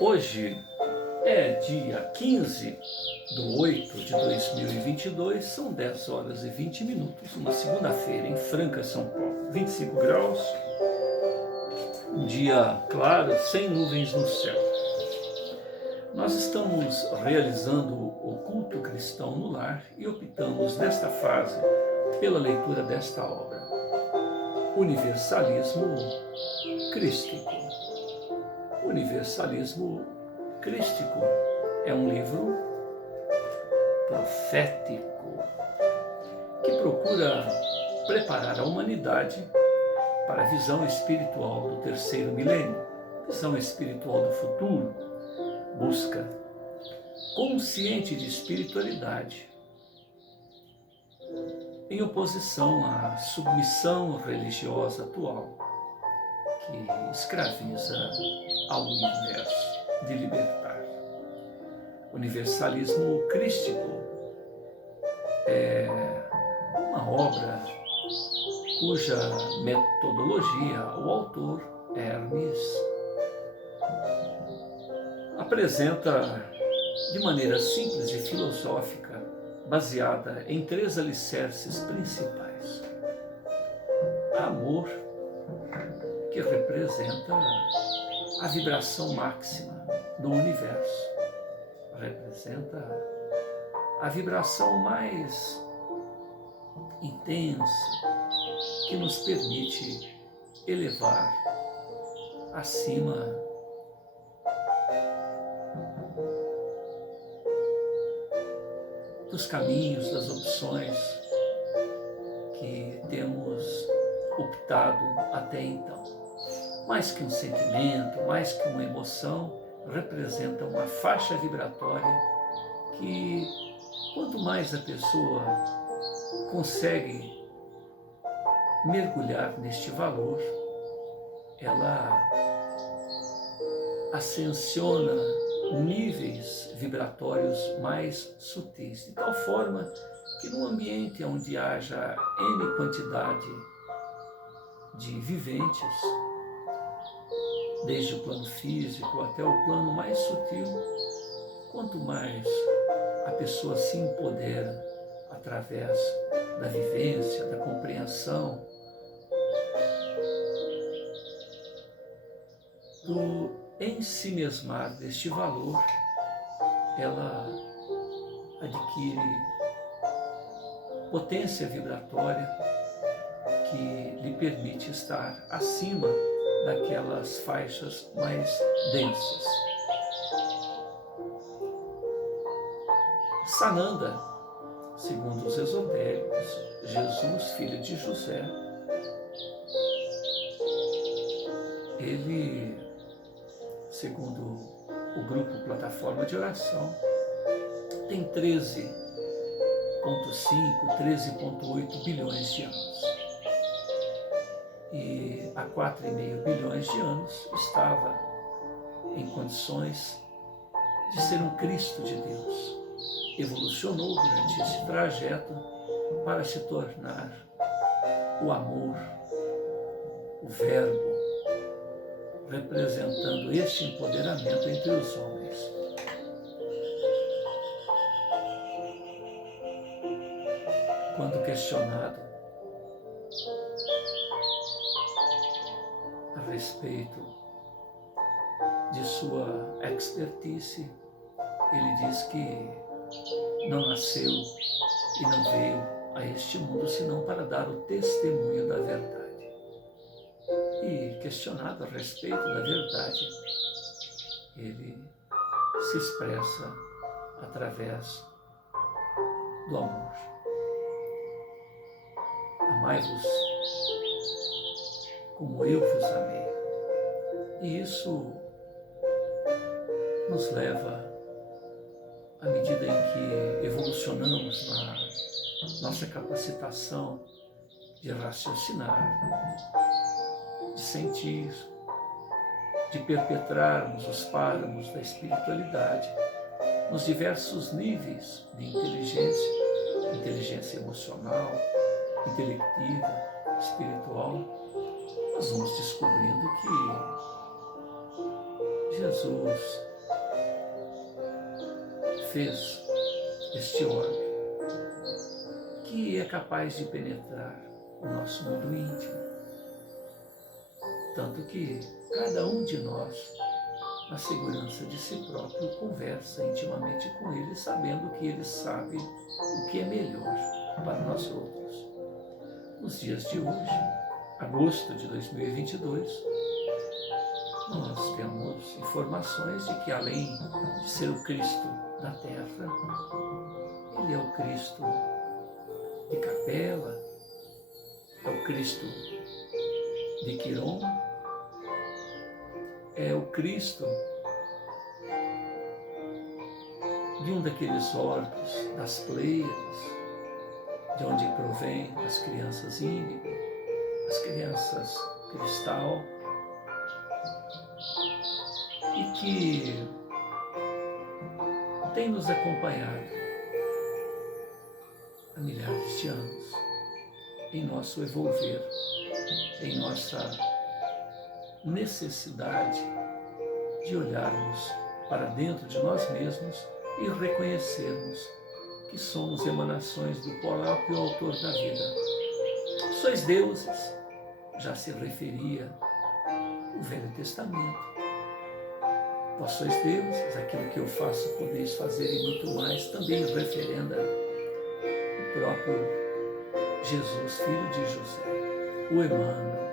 Hoje é dia 15/8/2022, são 10 horas e 20 minutos, uma segunda-feira em Franca, São Paulo, 25 graus, um dia claro, sem nuvens no céu. Nós estamos realizando o culto cristão no lar e optamos nesta fase pela leitura desta obra, Universalismo Crístico. Universalismo Crístico é um livro profético que procura preparar a humanidade para a visão espiritual do terceiro milênio, visão espiritual do futuro, busca consciente de espiritualidade, em oposição à submissão religiosa atual, que escraviza ao universo de libertar. Universalismo Crístico é uma obra cuja metodologia o autor, Hermes, apresenta de maneira simples e filosófica, baseada em 3 alicerces principais. Amor, que representa a vibração máxima do universo, representa a vibração mais intensa que nos permite elevar acima dos caminhos, das opções que temos optado até então. Mais que um sentimento, mais que uma emoção, representa uma faixa vibratória que, quanto mais a pessoa consegue mergulhar neste valor, ela ascensiona níveis vibratórios mais sutis, de tal forma que num ambiente onde haja N quantidade de viventes, desde o plano físico até o plano mais sutil, quanto mais a pessoa se empodera através da vivência, da compreensão, do ensimesmar deste valor, ela adquire potência vibratória que lhe permite estar acima daquelas faixas mais densas. Sananda, segundo os esotéricos, Jesus, filho de José, ele, segundo o grupo Plataforma de Oração, tem 13,5, 13,8 bilhões de anos. E há 4,5 bilhões de anos estava em condições de ser um Cristo de Deus. Evolucionou durante esse trajeto para se tornar o amor, o verbo, representando este empoderamento entre os homens. Quando questionado a respeito de sua expertise, ele diz que não nasceu e não veio a este mundo senão para dar o testemunho da verdade. E questionado a respeito da verdade, ele se expressa através do amor. Amai-vos como eu vos amei. E isso nos leva, à medida em que evolucionamos na nossa capacitação de raciocinar, de sentir, de perpetrarmos os páramos da espiritualidade nos diversos níveis de inteligência emocional, intelectiva, espiritual, nós vamos descobrindo que Jesus fez este óleo que é capaz de penetrar o nosso mundo íntimo. Tanto que cada um de nós, na segurança de si próprio, conversa intimamente com Ele, sabendo que Ele sabe o que é melhor para nós outros. Nos dias de hoje, agosto de 2022, nós temos informações de que, além de ser o Cristo da Terra, Ele é o Cristo de Capela, é o Cristo de Quiron, é o Cristo de um daqueles orbes das Pleiades, de onde provém as crianças índigo, as crianças cristal, e que tem nos acompanhado há milhares de anos em nosso evolver, em nossa necessidade de olharmos para dentro de nós mesmos e reconhecermos que somos emanações do próprio autor da vida. Sois deuses, já se referia o Velho Testamento. Vós sois deuses, aquilo que eu faço podeis fazer e muito mais, também referenda o próprio Jesus, filho de José, o Emmanuel,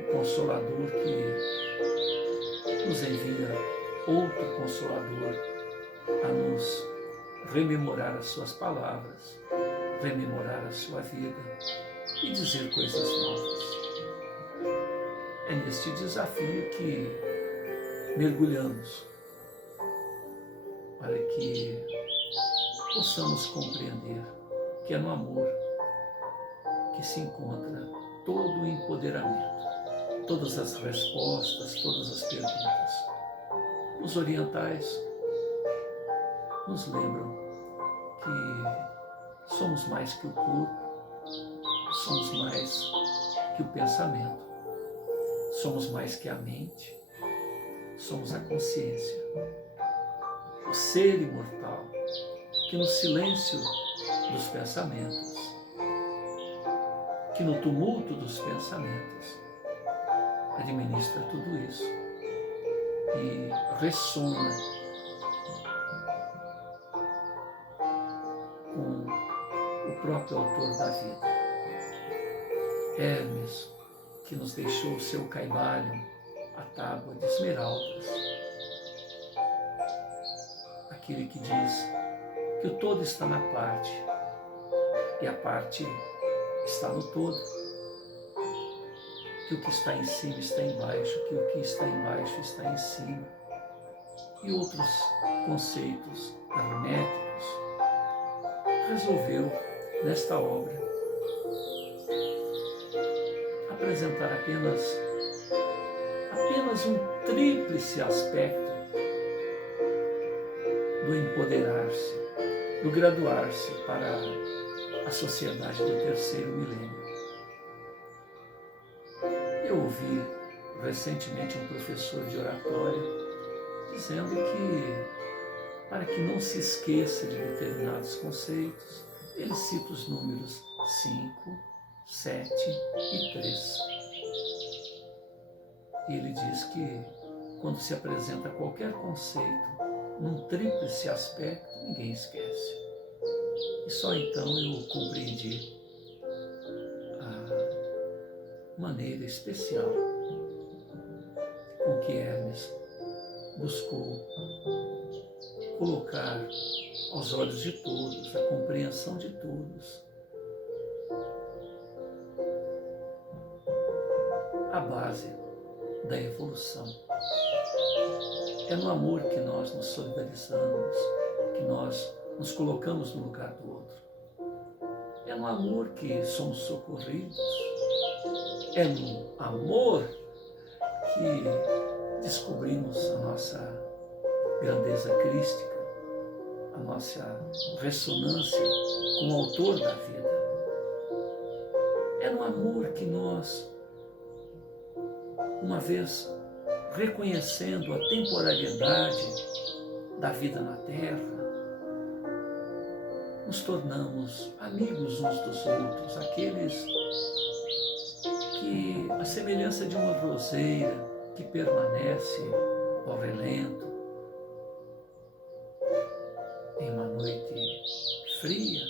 o Consolador que nos envia outro Consolador a nos rememorar as suas palavras, rememorar a sua vida e dizer coisas novas. É neste desafio que mergulhamos para que possamos compreender que é no amor que se encontra todo o empoderamento, todas as respostas, todas as perguntas. Os orientais nos lembram que somos mais que o corpo, somos mais que o pensamento, somos mais que a mente, somos a consciência, o ser imortal que no silêncio dos pensamentos, que no tumulto dos pensamentos administra tudo isso e ressona com o próprio autor da vida. Hermes, que nos deixou o seu caibalho, a tábua de esmeraldas, aquele que diz que o todo está na parte e a parte está no todo, que o que está em cima está embaixo, que o que está embaixo está em cima, e outros conceitos herméticos, resolveu nesta obra apresentar apenas um tríplice aspecto do empoderar-se, do graduar-se para a sociedade do terceiro milênio. Eu ouvi recentemente um professor de oratória dizendo que, para que não se esqueça de determinados conceitos, ele cita os números 5, 7 e 3. E ele diz que, quando se apresenta qualquer conceito num tríplice aspecto, ninguém esquece. E só então eu compreendi a maneira especial com que Hermes buscou colocar aos olhos de todos, a compreensão de todos, a base da evolução. É no amor que nós nos solidarizamos, que nós nos colocamos no lugar do outro. É no amor que somos socorridos. É no amor que descobrimos a nossa grandeza crística, a nossa ressonância com o autor da vida. É no amor que nós, uma vez reconhecendo a temporalidade da vida na Terra, nos tornamos amigos uns dos outros, aqueles que, a semelhança de uma roseira que permanece ao relento, em uma noite fria,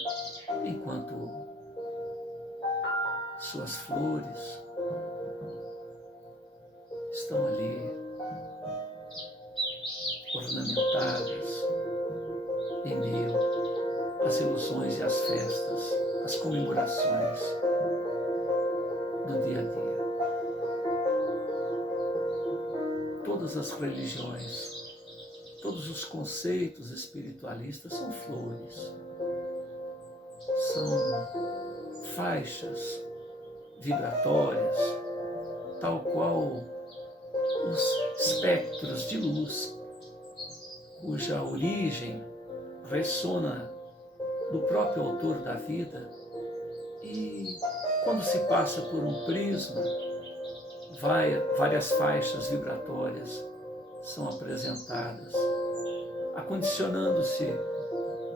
enquanto suas flores estão ali ornamentadas em meio às ilusões e às festas, às comemorações do dia a dia. Todas as religiões, todos os conceitos espiritualistas são flores, são faixas vibratórias, tal qual os espectros de luz, cuja origem ressona do próprio autor da vida, e quando se passa por um prisma, várias faixas vibratórias são apresentadas, acondicionando-se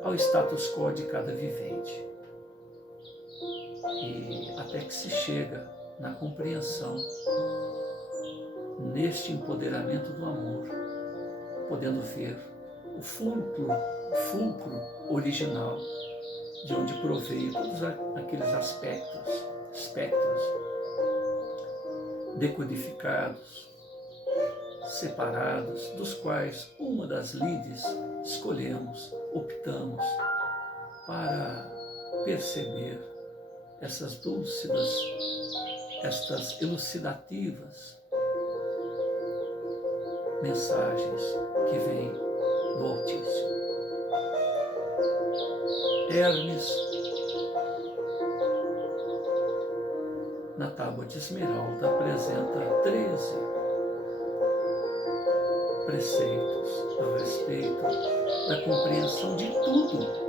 ao status quo de cada vivente. E até que se chega na compreensão, neste empoderamento do amor, podendo ver o fulcro original de onde proveio todos aqueles espectros decodificados, separados, dos quais uma das lides escolhemos, optamos para perceber essas dúlcidas, estas elucidativas mensagens que vêm do Altíssimo. Hermes, na tábua de esmeralda, apresenta 13 preceitos a respeito da compreensão de tudo,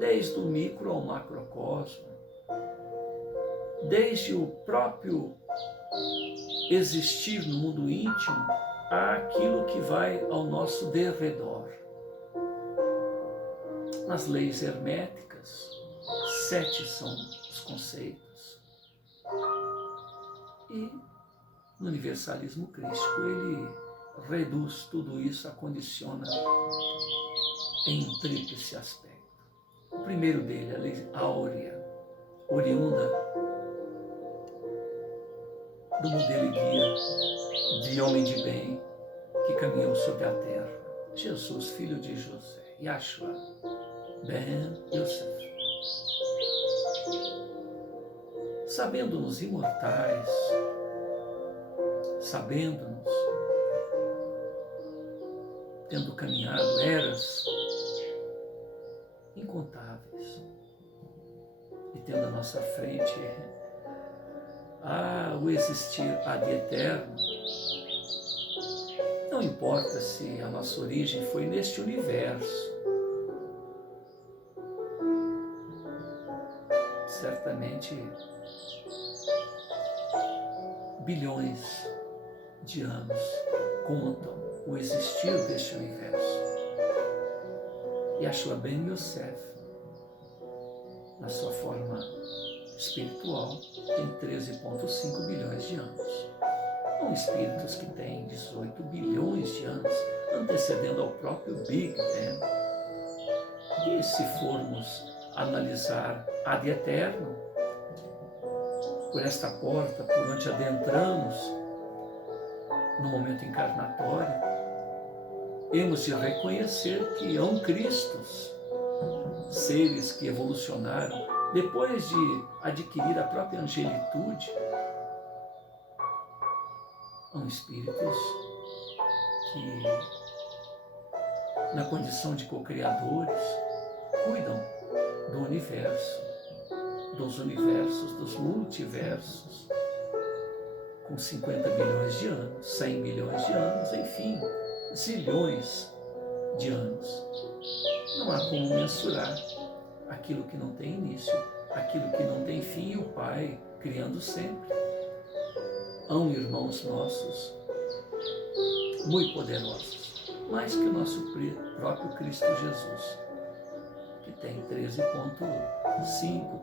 desde o micro ao macrocosmo, desde o próprio existir no mundo íntimo àquilo que vai ao nosso derredor. Nas leis herméticas, 7 são os conceitos. E no universalismo crístico, ele reduz tudo isso, acondiciona em um tríplice aspecto. O primeiro dele, a lei áurea, oriunda do modelo e guia de homem de bem que caminhou sobre a terra, Jesus, filho de José, Yahshua ben Yosef. Sabendo-nos imortais, sabendo-nos, tendo caminhado eras incontáveis e tendo à nossa frente o existir ad eterno, não importa se a nossa origem foi neste universo, certamente bilhões de anos contam o existir deste universo. Yahshua ben Yosef, na sua forma espiritual, tem 13,5 bilhões de anos. São espíritos que têm 18 bilhões de anos, antecedendo ao próprio Big Bang. E se formos analisar ad eterno, por esta porta por onde adentramos no momento encarnatório, hemos de reconhecer que hão Cristos, seres que evolucionaram depois de adquirir a própria angelitude, são espíritos que, na condição de co-criadores, cuidam do universo, dos universos, dos multiversos, com 50 bilhões de anos, 100 bilhões de anos, enfim, zilhões de anos. Não há como mensurar aquilo que não tem início, aquilo que não tem fim, e o Pai criando sempre. há irmãos nossos muito poderosos, mais que o nosso próprio Cristo Jesus, que tem 13,5,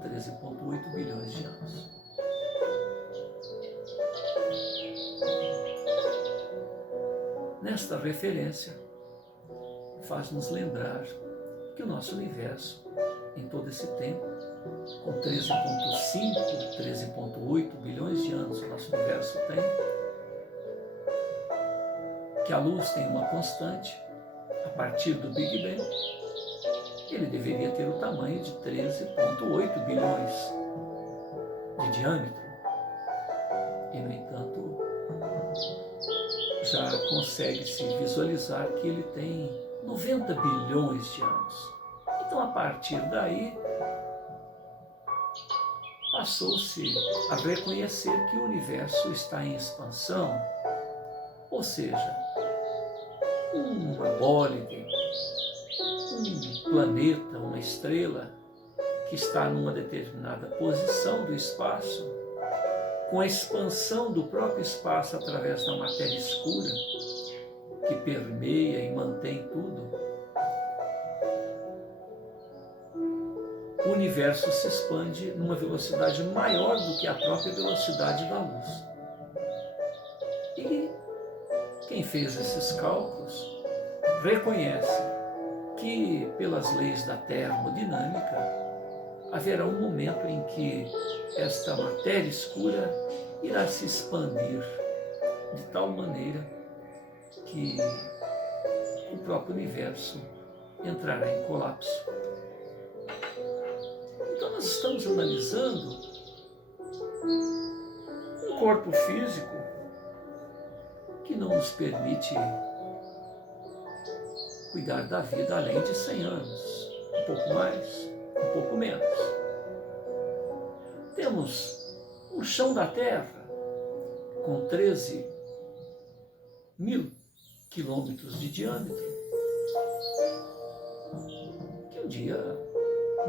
13,8 bilhões de anos. Nesta referência, faz-nos lembrar que o nosso universo, em todo esse tempo, com 13,5, 13,8 bilhões de anos o nosso universo tem, que a luz tem uma constante, a partir do Big Bang, ele deveria ter o tamanho de 13,8 bilhões de diâmetro. E, no entanto, já consegue-se visualizar que ele tem 90 bilhões de anos. Então, a partir daí, passou-se a reconhecer que o universo está em expansão, ou seja, uma bólide, um planeta, uma estrela que está numa determinada posição do espaço, com a expansão do próprio espaço através da matéria escura, que permeia e mantém tudo, o universo se expande numa velocidade maior do que a própria velocidade da luz. E quem fez esses cálculos reconhece que, pelas leis da termodinâmica, haverá um momento em que esta matéria escura irá se expandir de tal maneira que o próprio universo entrará em colapso. Então nós estamos analisando um corpo físico que não nos permite cuidar da vida além de 100 anos, um pouco mais, um pouco menos. Temos o chão da Terra com 13 mil quilômetros de diâmetro, que um dia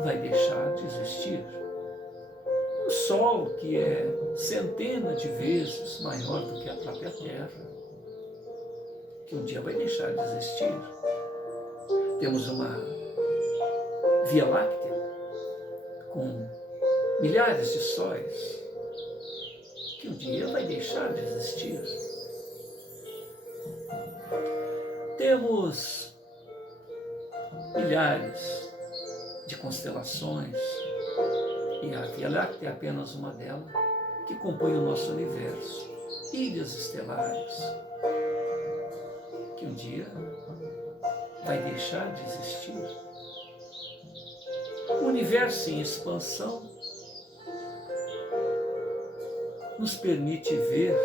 vai deixar de existir. O Sol, que é centenas de vezes maior do que a própria Terra, que um dia vai deixar de existir. Temos uma Via Láctea com milhares de sóis, que um dia vai deixar de existir. Temos milhares de constelações, e a Via Láctea é apenas uma delas, que compõe o nosso universo, ilhas estelares, que um dia vai deixar de existir. O universo em expansão nos permite ver,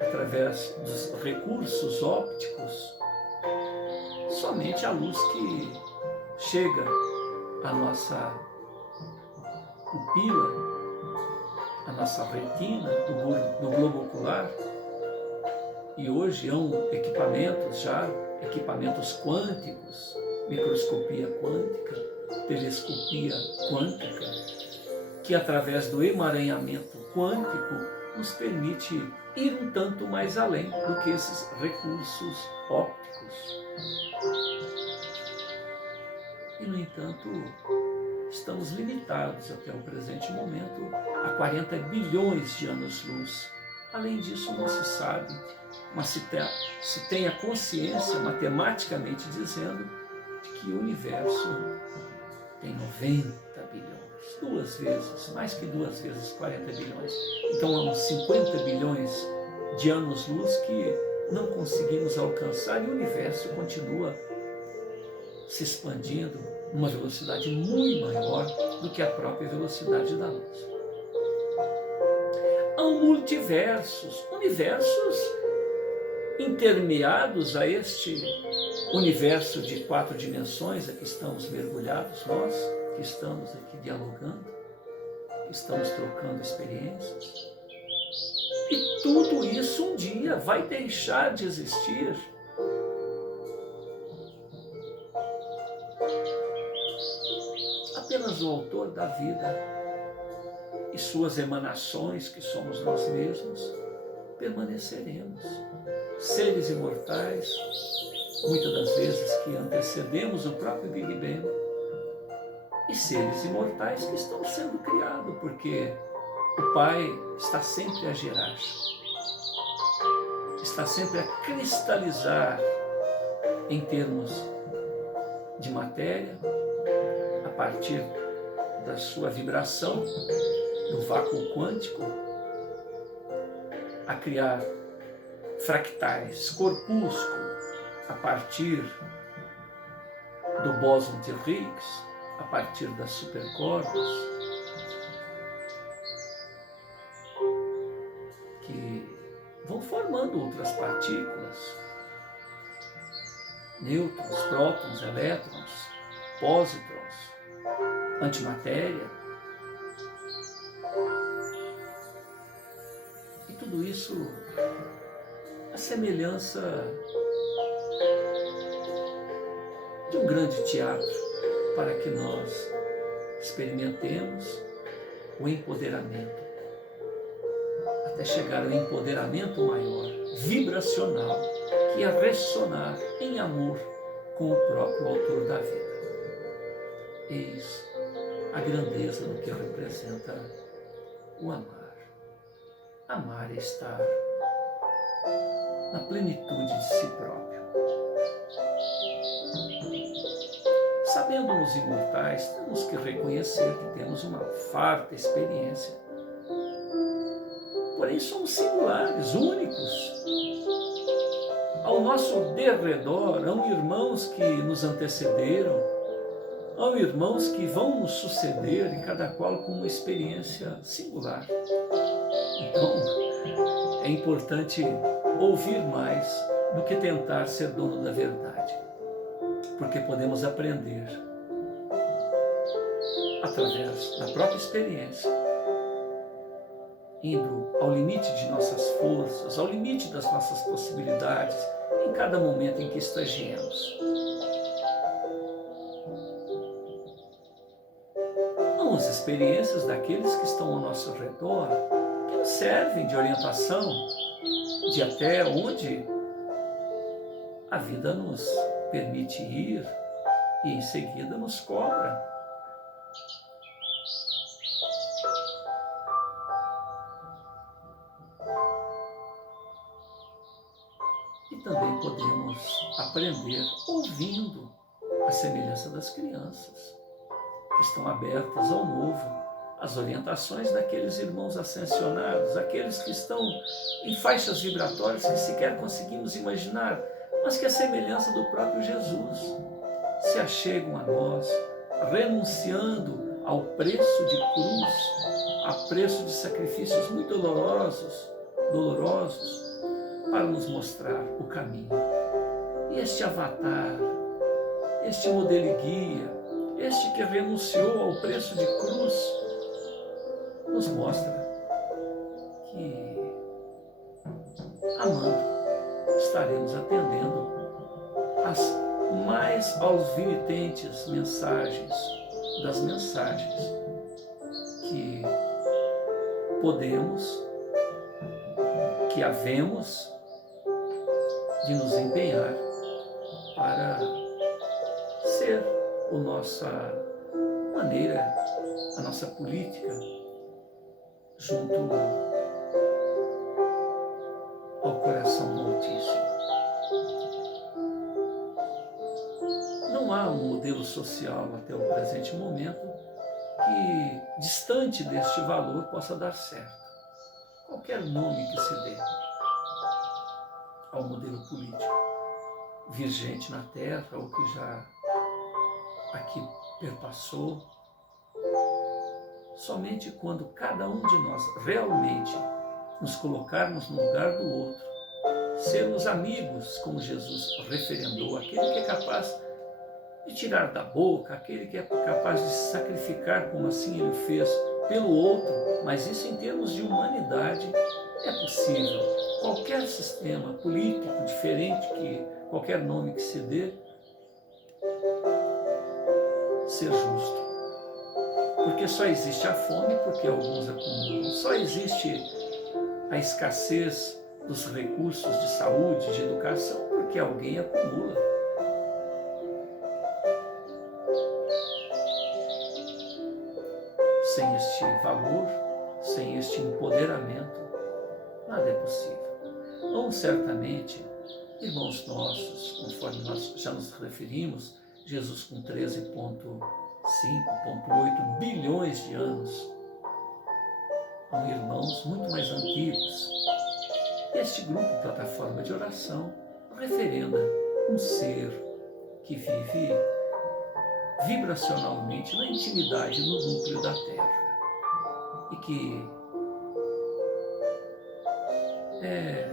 através dos recursos ópticos, somente a luz que chega à nossa pupila, à nossa retina, do globo ocular. E hoje há equipamentos quânticos, microscopia quântica, telescopia quântica, que através do emaranhamento quântico nos permite ir um tanto mais além do que esses recursos ópticos. E, no entanto, estamos limitados até o presente momento a 40 bilhões de anos-luz. Além disso, não se sabe, mas se tem a consciência, matematicamente dizendo, de que o universo tem 90 bilhões, mais que duas vezes 40 bilhões. Então há uns 50 bilhões de anos-luz que não conseguimos alcançar, e o universo continua se expandindo numa velocidade muito maior do que a própria velocidade da luz. Há multiversos, universos intermeados a este universo de 4 dimensões a que estamos mergulhados, nós que estamos aqui dialogando, que estamos trocando experiências. E tudo isso um dia vai deixar de existir. Apenas o autor da vida e suas emanações, que somos nós mesmos, permaneceremos. Seres imortais, muitas das vezes que antecedemos o próprio Big Bang, e seres imortais que estão sendo criados, porque o Pai está sempre a gerar, está sempre a cristalizar em termos de matéria, a partir da sua vibração, do vácuo quântico, a criar fractais, corpúsculo, a partir do bóson de Higgs, a partir das supercordas, que vão formando outras partículas, nêutrons, prótons, elétrons, pósitrons, antimatéria. E tudo isso a semelhança de um grande teatro, para que nós experimentemos o empoderamento, até chegar ao empoderamento maior, vibracional, que é ressonar em amor com o próprio autor da vida. Eis a grandeza do que representa o amar. Amar é estar na plenitude de si próprio. Sabendo-nos imortais, temos que reconhecer que temos uma farta experiência. Porém, somos singulares, únicos. Ao nosso derredor, há irmãos que nos antecederam, há irmãos que vão nos suceder, e cada qual com uma experiência singular. Então, é importante ouvir mais do que tentar ser dono da verdade, porque podemos aprender através da própria experiência, indo ao limite de nossas forças, ao limite das nossas possibilidades, em cada momento em que estagiemos. São as experiências daqueles que estão ao nosso redor, que nos servem de orientação de até onde a vida nos permite ir e em seguida nos cobra. E também podemos aprender ouvindo a semelhança das crianças, que estão abertas ao novo, às orientações daqueles irmãos ascensionados, aqueles que estão em faixas vibratórias que sequer conseguimos imaginar, mas que a semelhança do próprio Jesus se achegam a nós, renunciando ao preço de cruz, a preço de sacrifícios muito dolorosos, para nos mostrar o caminho. E este avatar, este modelo e guia, este que renunciou ao preço de cruz, nos mostra que, amando, estaremos atendendo às mais alvitentes mensagens, das mensagens que podemos, que havemos de nos empenhar para ser a nossa maneira, a nossa política, junto ao coração do Altíssimo. Não há um modelo social até o presente momento que, distante deste valor, possa dar certo. Qualquer nome que se dê ao modelo político vigente na Terra, ou que já aqui perpassou, somente quando cada um de nós realmente nos colocarmos no lugar do outro, sermos amigos, como Jesus referendou, aquele que é capaz de tirar da boca, aquele que é capaz de se sacrificar, como assim ele fez, pelo outro, mas isso em termos de humanidade é possível. Qualquer sistema político diferente, que qualquer nome que se dê, ser justo. Porque só existe a fome porque alguns acumulam, só existe a escassez dos recursos de saúde, de educação, porque alguém acumula. Sem este valor, sem este empoderamento, nada é possível. Então, certamente, irmãos nossos, conforme nós já nos referimos, Jesus com 13,5,8 bilhões de anos, são irmãos muito mais antigos. Este grupo, plataforma de oração, referenda um ser que vive vibracionalmente na intimidade, no núcleo da Terra, e que é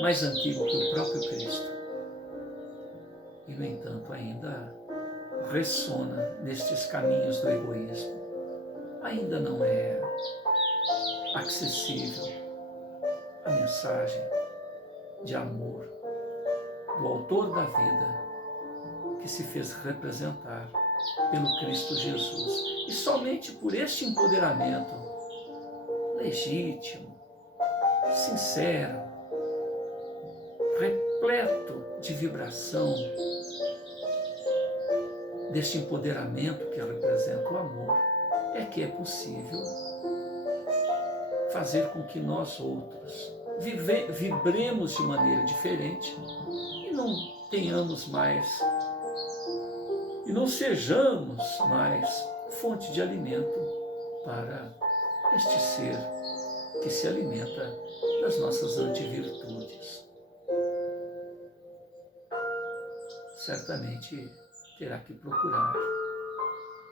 mais antigo que o próprio Cristo, e no entanto ainda ressona nestes caminhos do egoísmo. Ainda não é acessível a mensagem de amor do autor da vida, que se fez representar pelo Cristo Jesus. E somente por este empoderamento legítimo, sincero, repleto de vibração, deste empoderamento que representa o amor, é que é possível fazer com que nós outros vibremos de maneira diferente e não tenhamos mais, e não sejamos mais fonte de alimento para este ser que se alimenta das nossas antivirtudes. Certamente terá que procurar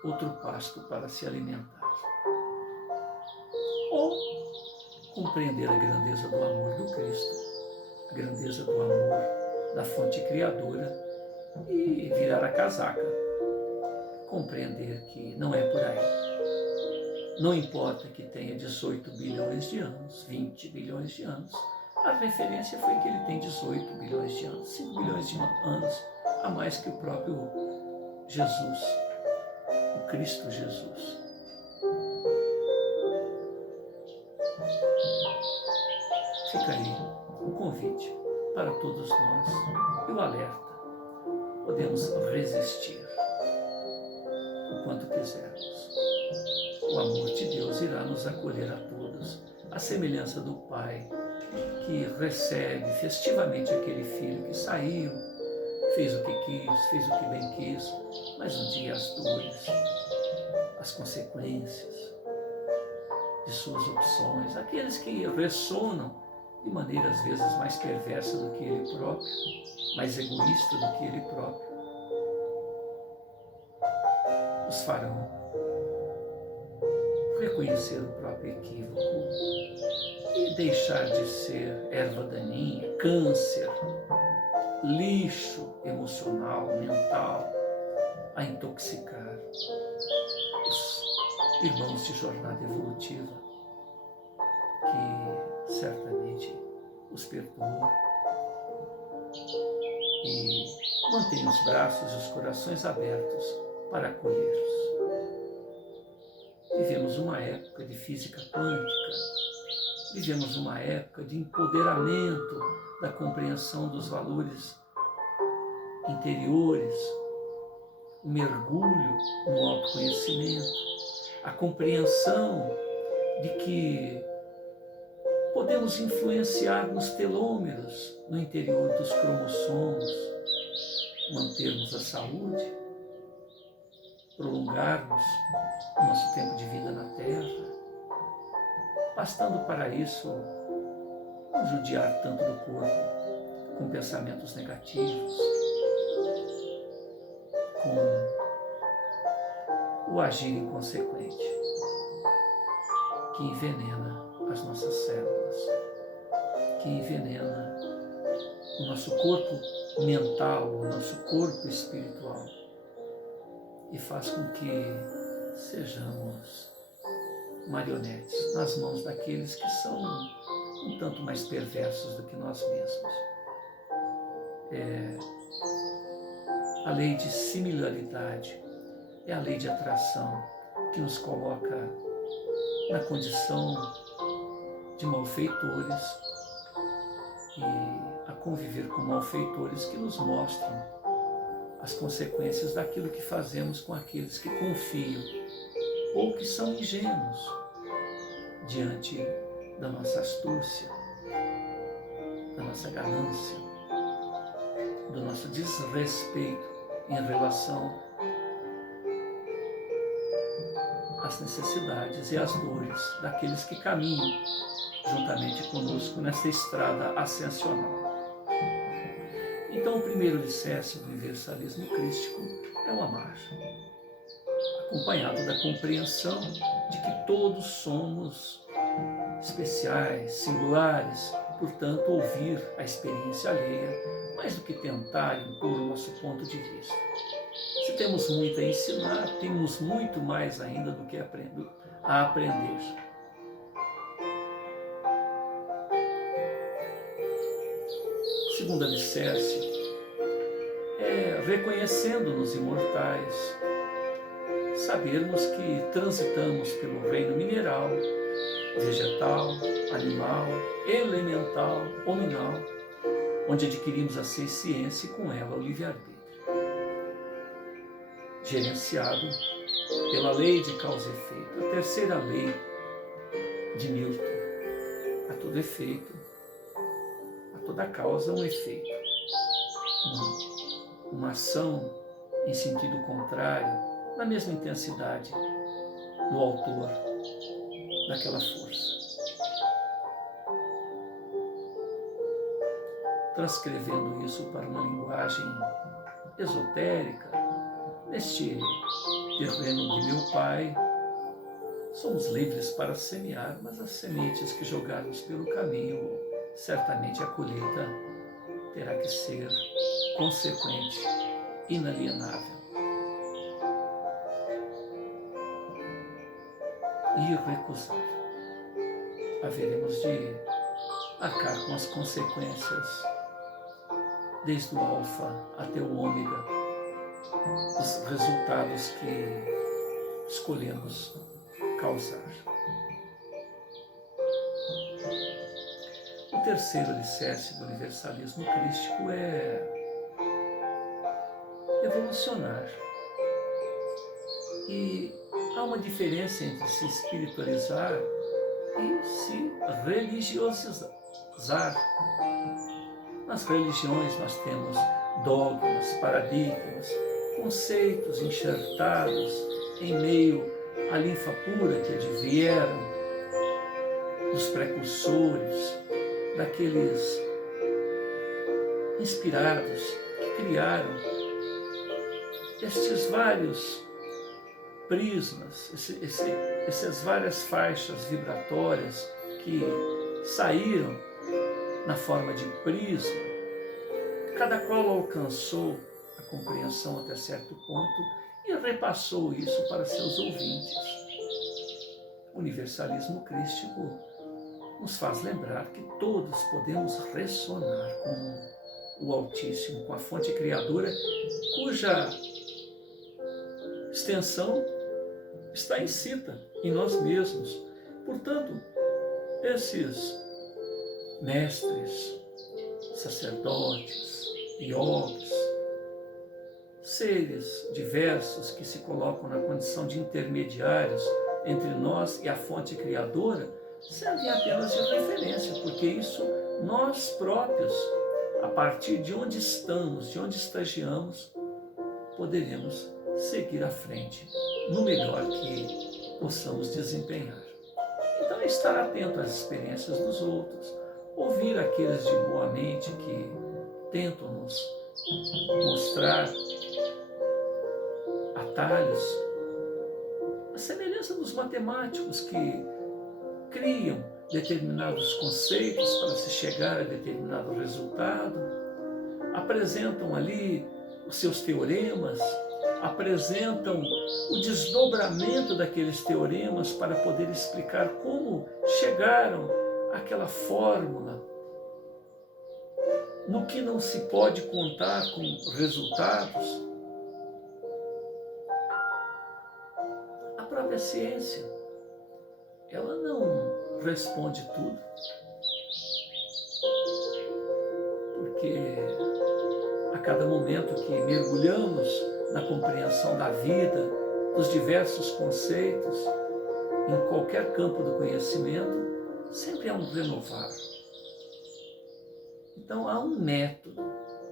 outro pasto para se alimentar. Ou compreender a grandeza do amor do Cristo, a grandeza do amor da fonte criadora e virar a casaca. Compreender que não é por aí. Não importa que tenha 18 bilhões de anos, 20 bilhões de anos, a referência foi que ele tem 18 bilhões de anos, 5 bilhões de anos a mais que o próprio Jesus, o Cristo Jesus. Fica aí o convite para todos nós e o alerta. Podemos resistir o quanto quisermos. O amor de Deus irá nos acolher a todos, à semelhança do Pai, que recebe festivamente aquele filho que saiu, fez o que quis, fez o que bem quis, mas um dia as dores, as consequências de suas opções, aqueles que ressonam de maneira às vezes mais perversa do que ele próprio, mais egoísta do que ele próprio, os farão reconhecer o próprio equívoco e deixar de ser erva daninha, câncer, lixo emocional, mental, a intoxicar os irmãos de jornada evolutiva, que certamente os perdoam e mantêm os braços e os corações abertos para acolhê-los. Vivemos uma época de física quântica, vivemos uma época de empoderamento da compreensão dos valores interiores, o mergulho no autoconhecimento, a compreensão de que podemos influenciar nos telômeros, no interior dos cromossomos, mantermos a saúde, prolongarmos o nosso tempo de vida na Terra, bastando para isso não judiar tanto do corpo com pensamentos negativos, com o agir inconsequente que envenena as nossas células, que envenena o nosso corpo mental, o nosso corpo espiritual e faz com que sejamos marionetes nas mãos daqueles que são um tanto mais perversos do que nós mesmos. A lei de similaridade é a lei de atração que nos coloca na condição de malfeitores e a conviver com malfeitores que nos mostram as consequências daquilo que fazemos com aqueles que confiam ou que são ingênuos diante da nossa astúcia, da nossa ganância, do nosso desrespeito em relação às necessidades e às dores daqueles que caminham juntamente conosco nesta estrada ascensional. Então, o primeiro alicerce do universalismo crístico é o amar, acompanhado da compreensão de que todos somos especiais, singulares, portanto, ouvir a experiência alheia, mais do que tentar impor o nosso ponto de vista. Se temos muito a ensinar, temos muito mais ainda do que a aprender. O segundo alicerce é, reconhecendo-nos imortais, sabermos que transitamos pelo reino mineral, vegetal, animal, elemental, hominal, onde adquirimos a ciência e com ela o livre-arbítrio. Gerenciado pela lei de causa e efeito, a terceira lei de Newton. A todo efeito, a toda causa um efeito. Uma ação em sentido contrário, na mesma intensidade do autor daquela força. Transcrevendo isso para uma linguagem esotérica, neste terreno de meu Pai, somos livres para semear, mas as sementes que jogarmos pelo caminho, certamente a colheita terá que ser consequente, inalienável, irrecusável. Haveremos de arcar com as consequências, desde o alfa até o ômega, os resultados que escolhemos causar. O terceiro alicerce do universalismo crístico é evolucionar. E há uma diferença entre se espiritualizar e se religiosizar. Nas religiões nós temos dogmas, paradigmas, conceitos enxertados em meio à linfa pura que advieram dos precursores, daqueles inspirados que criaram estes vários prismas, essas várias faixas vibratórias que saíram na forma de prisma, cada qual alcançou a compreensão até certo ponto e repassou isso para seus ouvintes. O universalismo crístico nos faz lembrar que todos podemos ressonar com o Altíssimo, com a fonte criadora, cuja extensão está incita em nós mesmos. Portanto, esses mestres, sacerdotes, yogis, seres diversos que se colocam na condição de intermediários entre nós e a fonte criadora, servem apenas de referência, porque isso nós próprios, a partir de onde estamos, de onde estagiamos, poderemos seguir à frente, no melhor que possamos desempenhar. Então, é estar atento às experiências dos outros, ouvir aqueles de boa mente que tentam nos mostrar atalhos, a semelhança dos matemáticos que criam determinados conceitos para se chegar a determinado resultado, apresentam ali os seus teoremas, apresentam o desdobramento daqueles teoremas para poder explicar como chegaram àquela fórmula. No que não se pode contar com resultados, a própria ciência, ela não responde tudo, porque a cada momento que mergulhamos na compreensão da vida, dos diversos conceitos, em qualquer campo do conhecimento, sempre há um renovar. Então há um método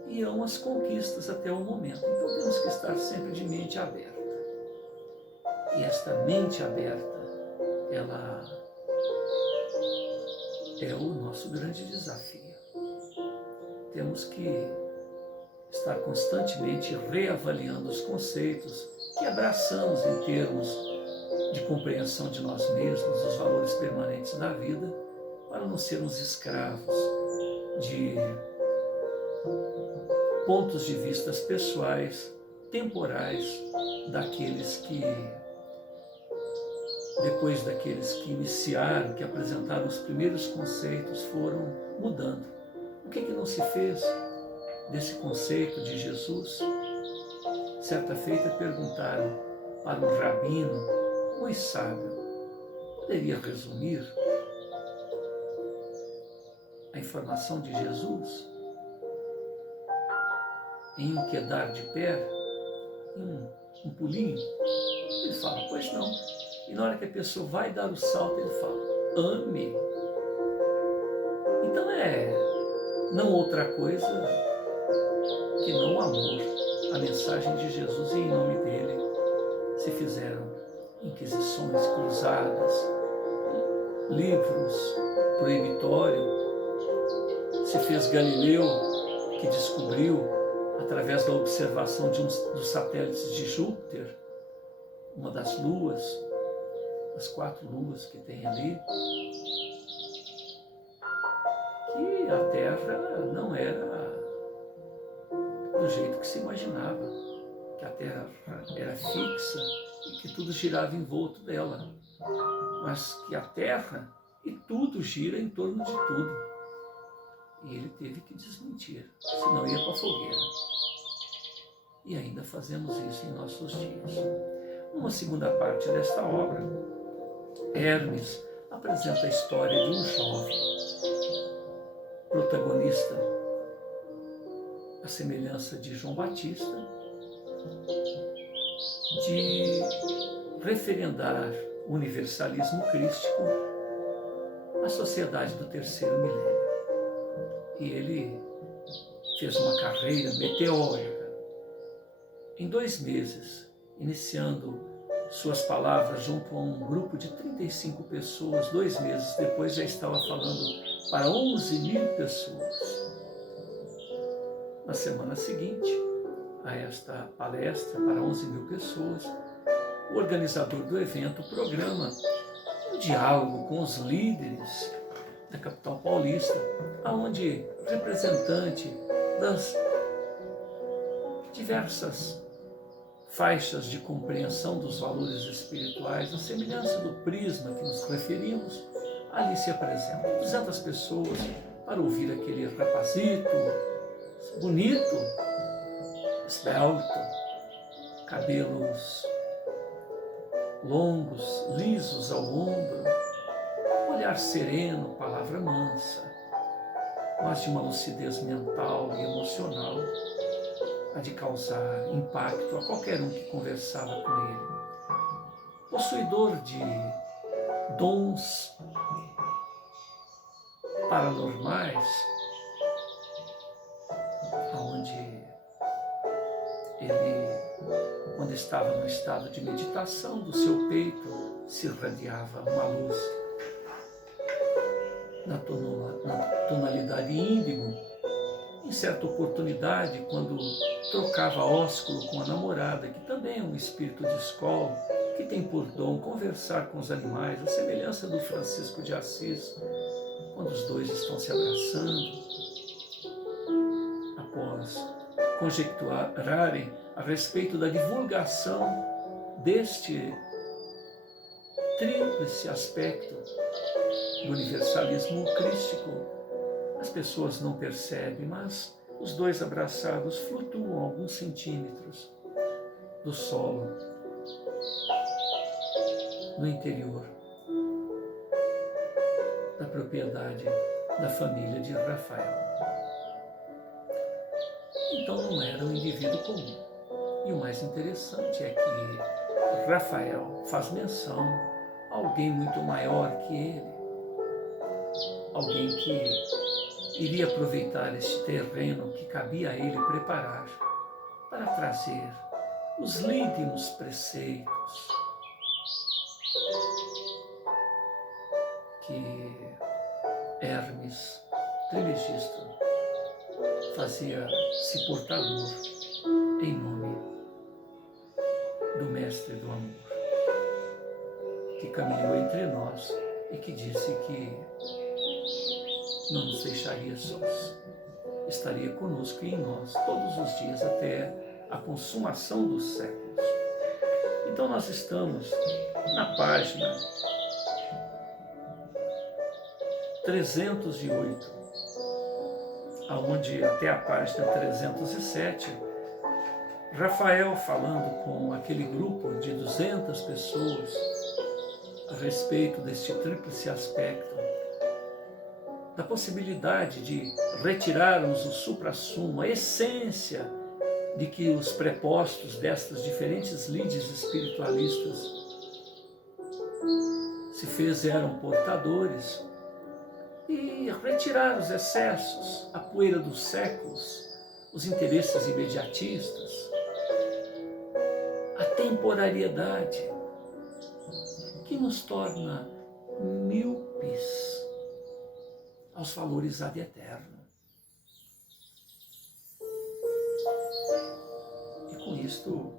e há umas conquistas até o momento. Então temos que estar sempre de mente aberta. E esta mente aberta, ela é o nosso grande desafio. Temos que estar constantemente reavaliando os conceitos que abraçamos em termos de compreensão de nós mesmos, dos valores permanentes da vida, para não sermos escravos de pontos de vista pessoais, temporais, depois daqueles que iniciaram, que apresentaram os primeiros conceitos, foram mudando. O que não se fez desse conceito de Jesus? Certa feita perguntaram para um rabino muito sábio: poderia resumir a informação de Jesus em um quedar de pé, em um pulinho? Ele fala: pois não. E na hora que a pessoa vai dar o salto, ele fala: ame. Então não outra coisa que não o amor. A mensagem de Jesus, e em nome dele se fizeram inquisições, cruzadas, livros proibitórios, se fez Galileu, que descobriu, através da observação de dos satélites de Júpiter, uma das luas, as 4 luas que tem ali, que a Terra não era do jeito que se imaginava, que a Terra era fixa e que tudo girava em volta dela, mas que a Terra e tudo gira em torno de tudo. E ele teve que desmentir, senão ia para a fogueira. E ainda fazemos isso em nossos dias. Numa segunda parte desta obra, Hermes apresenta a história de um jovem protagonista, à semelhança de João Batista, de referendar o universalismo crístico à sociedade do terceiro milênio. E ele fez uma carreira meteórica. Em 2 meses, iniciando suas palavras junto a um grupo de 35 pessoas, 2 meses depois já estava falando para 11.000 pessoas. Na semana seguinte a esta palestra para 11.000 pessoas, o organizador do evento programa um diálogo com os líderes da capital paulista, onde representante das diversas faixas de compreensão dos valores espirituais, a semelhança do prisma que nos referimos, ali se apresentam 200 pessoas para ouvir aquele rapazito bonito, esbelto, cabelos longos, lisos ao ombro, olhar sereno, palavra mansa, mas de uma lucidez mental e emocional a de causar impacto a qualquer um que conversava com ele. Possuidor de dons paranormais, onde ele, quando estava no estado de meditação, do seu peito se irradiava uma luz na tonalidade índigo. Em certa oportunidade, quando trocava ósculo com a namorada, que também é um espírito de escola, que tem por dom conversar com os animais, a semelhança do Francisco de Assis, quando os dois estão se abraçando, após conjecturarem a respeito da divulgação deste tríplice aspecto do universalismo crístico, as pessoas não percebem, mas os dois abraçados flutuam alguns centímetros do solo no interior da propriedade da família de Rafael. Então não era um indivíduo comum. E o mais interessante é que Rafael faz menção a alguém muito maior que ele, alguém que iria aproveitar este terreno que cabia a ele preparar para trazer os lídimos preceitos que Hermes Trismegisto fazia-se portador em nome do Mestre do Amor, que caminhou entre nós e que disse que não nos deixaria sós, estaria conosco e em nós todos os dias até a consumação dos séculos. Então nós estamos na página 308, aonde até a página 307, Rafael falando com aquele grupo de 200 pessoas a respeito deste tríplice aspecto, da possibilidade de retirarmos o suprassumo, a essência de que os prepostos destas diferentes lides espiritualistas se fizeram portadores, e retirar os excessos, a poeira dos séculos, os interesses imediatistas, a temporariedade que nos torna míopes aos valores ad eterno. E com isto,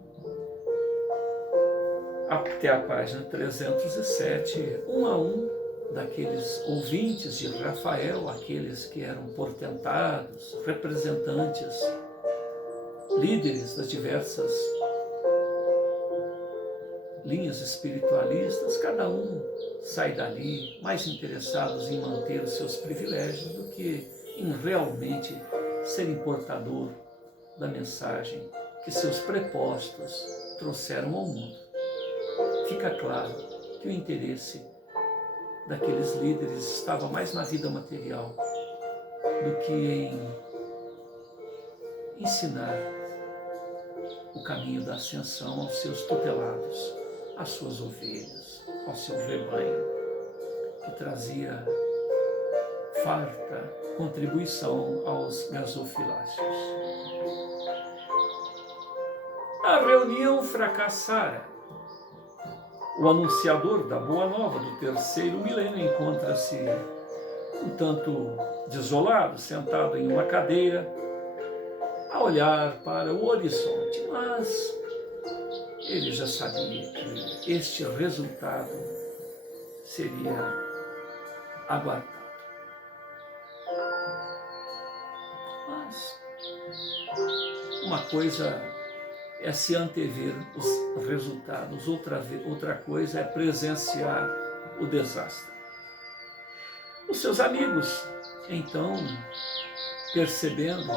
até a página 307, um a um daqueles ouvintes de Rafael, aqueles que eram portentados, representantes, líderes das diversas linhas espiritualistas, cada um sai dali mais interessados em manter os seus privilégios do que em realmente serem portador da mensagem que seus prepostos trouxeram ao mundo. Fica claro que o interesse daqueles líderes estava mais na vida material do que em ensinar o caminho da ascensão aos seus tutelados, às suas ovelhas, ao seu rebanho, que trazia farta contribuição aos gasofiláceos. A reunião fracassara. O anunciador da Boa Nova do terceiro milênio encontra-se um tanto desolado, sentado em uma cadeira, a olhar para o horizonte, mas ele já sabia que este resultado seria aguardado. Mas uma coisa é se antever os resultados, outra coisa é presenciar o desastre. Os seus amigos, então, percebendo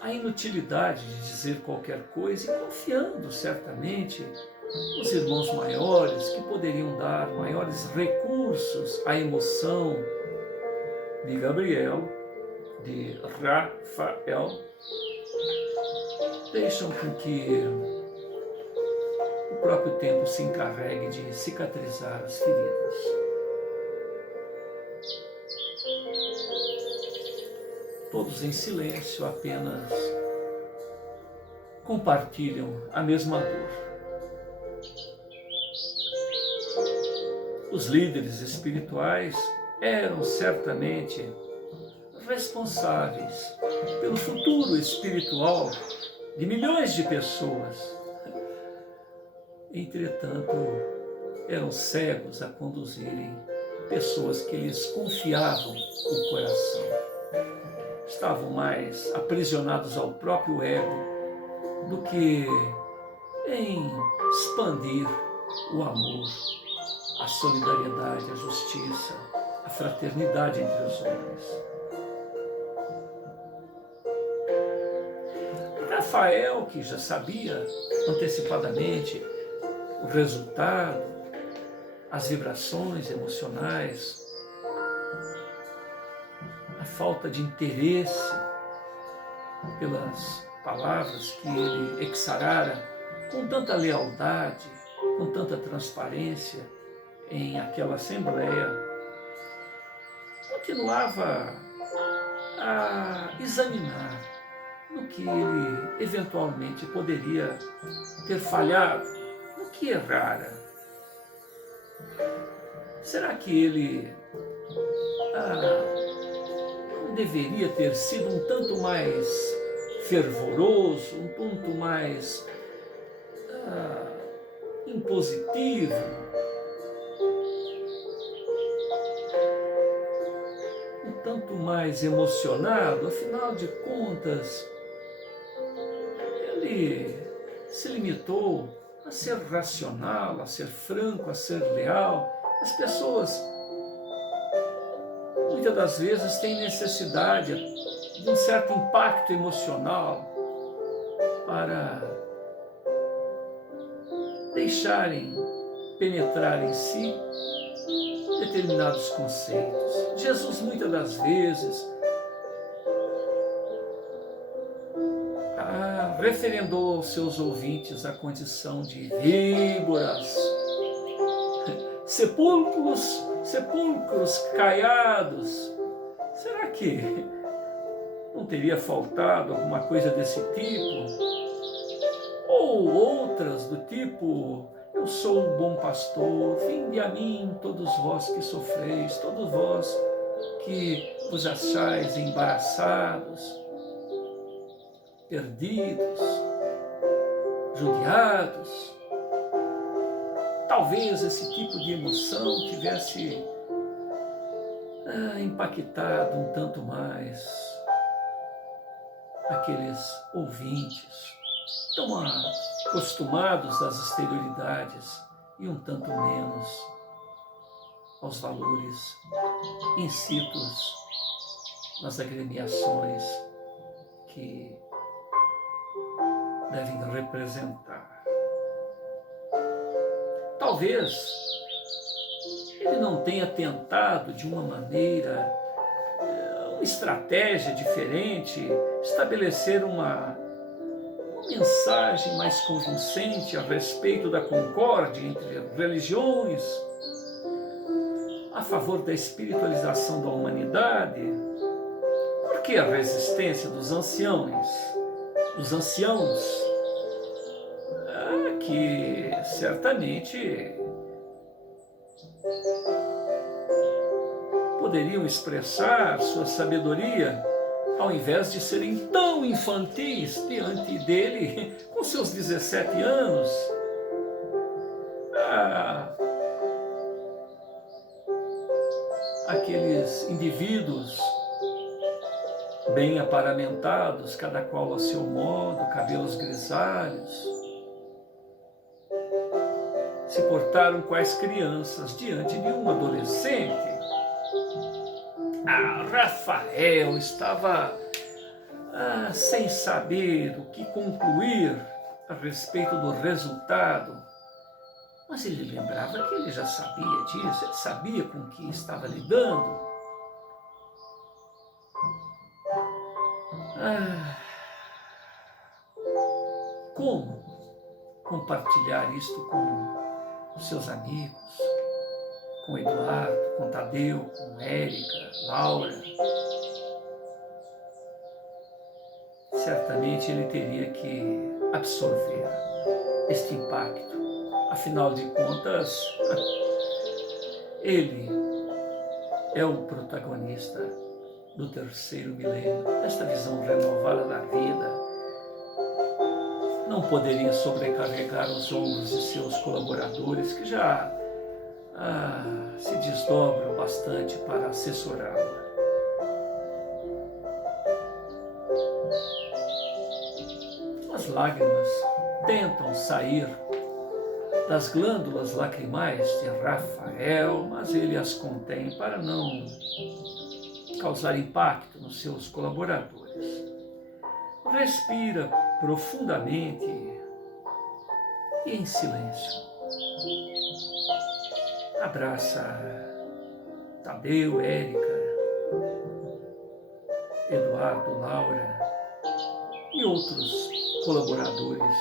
a inutilidade de dizer qualquer coisa e confiando certamente nos irmãos maiores que poderiam dar maiores recursos à emoção de Gabriel, de Rafael, deixam com que o próprio tempo se encarregue de cicatrizar as feridas. Todos em silêncio apenas compartilham a mesma dor. Os líderes espirituais eram certamente responsáveis pelo futuro espiritual de milhões de pessoas. Entretanto, eram cegos a conduzirem pessoas que lhes confiavam o coração. Estavam mais aprisionados ao próprio ego do que em expandir o amor, a solidariedade, a justiça, a fraternidade entre os homens. Rafael, que já sabia antecipadamente o resultado, as vibrações emocionais, a falta de interesse pelas palavras que ele exarara com tanta lealdade, com tanta transparência em aquela assembleia, continuava a examinar no que ele eventualmente poderia ter falhado, no que errara. Será que ele não deveria ter sido um tanto mais fervoroso, um tanto mais impositivo? Um tanto mais emocionado? Afinal de contas, ele se limitou a ser racional, a ser franco, a ser leal. As pessoas, muitas das vezes, têm necessidade de um certo impacto emocional para deixarem penetrar em si determinados conceitos. Jesus, muitas das vezes, referendou aos seus ouvintes a condição de víboras, sepulcros caiados. Será que não teria faltado alguma coisa desse tipo? Ou outras do tipo: eu sou um bom pastor, vinde a mim todos vós que sofreis, todos vós que vos achais embaraçados, perdidos, judiados. Talvez esse tipo de emoção tivesse impactado um tanto mais aqueles ouvintes, tão acostumados às exterioridades e um tanto menos aos valores inscritos nas agremiações que devem representar. Talvez ele não tenha tentado de uma maneira, uma estratégia diferente, estabelecer uma mensagem mais convincente a respeito da concórdia entre religiões, a favor da espiritualização da humanidade. Por que a resistência dos anciãos? Que certamente poderiam expressar sua sabedoria, ao invés de serem tão infantis diante dele, com seus 17 anos. Aqueles indivíduos bem aparamentados, cada qual a seu modo, cabelos grisalhos, se portaram quais crianças diante de um adolescente. Rafael estava sem saber o que concluir a respeito do resultado, mas ele lembrava que ele já sabia disso, ele sabia com o que estava lidando. Como compartilhar isto com os seus amigos, com Eduardo, com Tadeu, com Érica, Laura? Certamente ele teria que absorver este impacto. Afinal de contas, ele é o protagonista do terceiro milênio, desta visão renovada da vida. Não poderia sobrecarregar os ombros de seus colaboradores, que já se desdobram bastante para assessorá-la. As lágrimas tentam sair das glândulas lacrimais de Rafael, mas ele as contém para não causar impacto nos seus colaboradores. Respira profundamente e em silêncio. abraça Tadeu, Érica, Eduardo, Laura e outros colaboradores.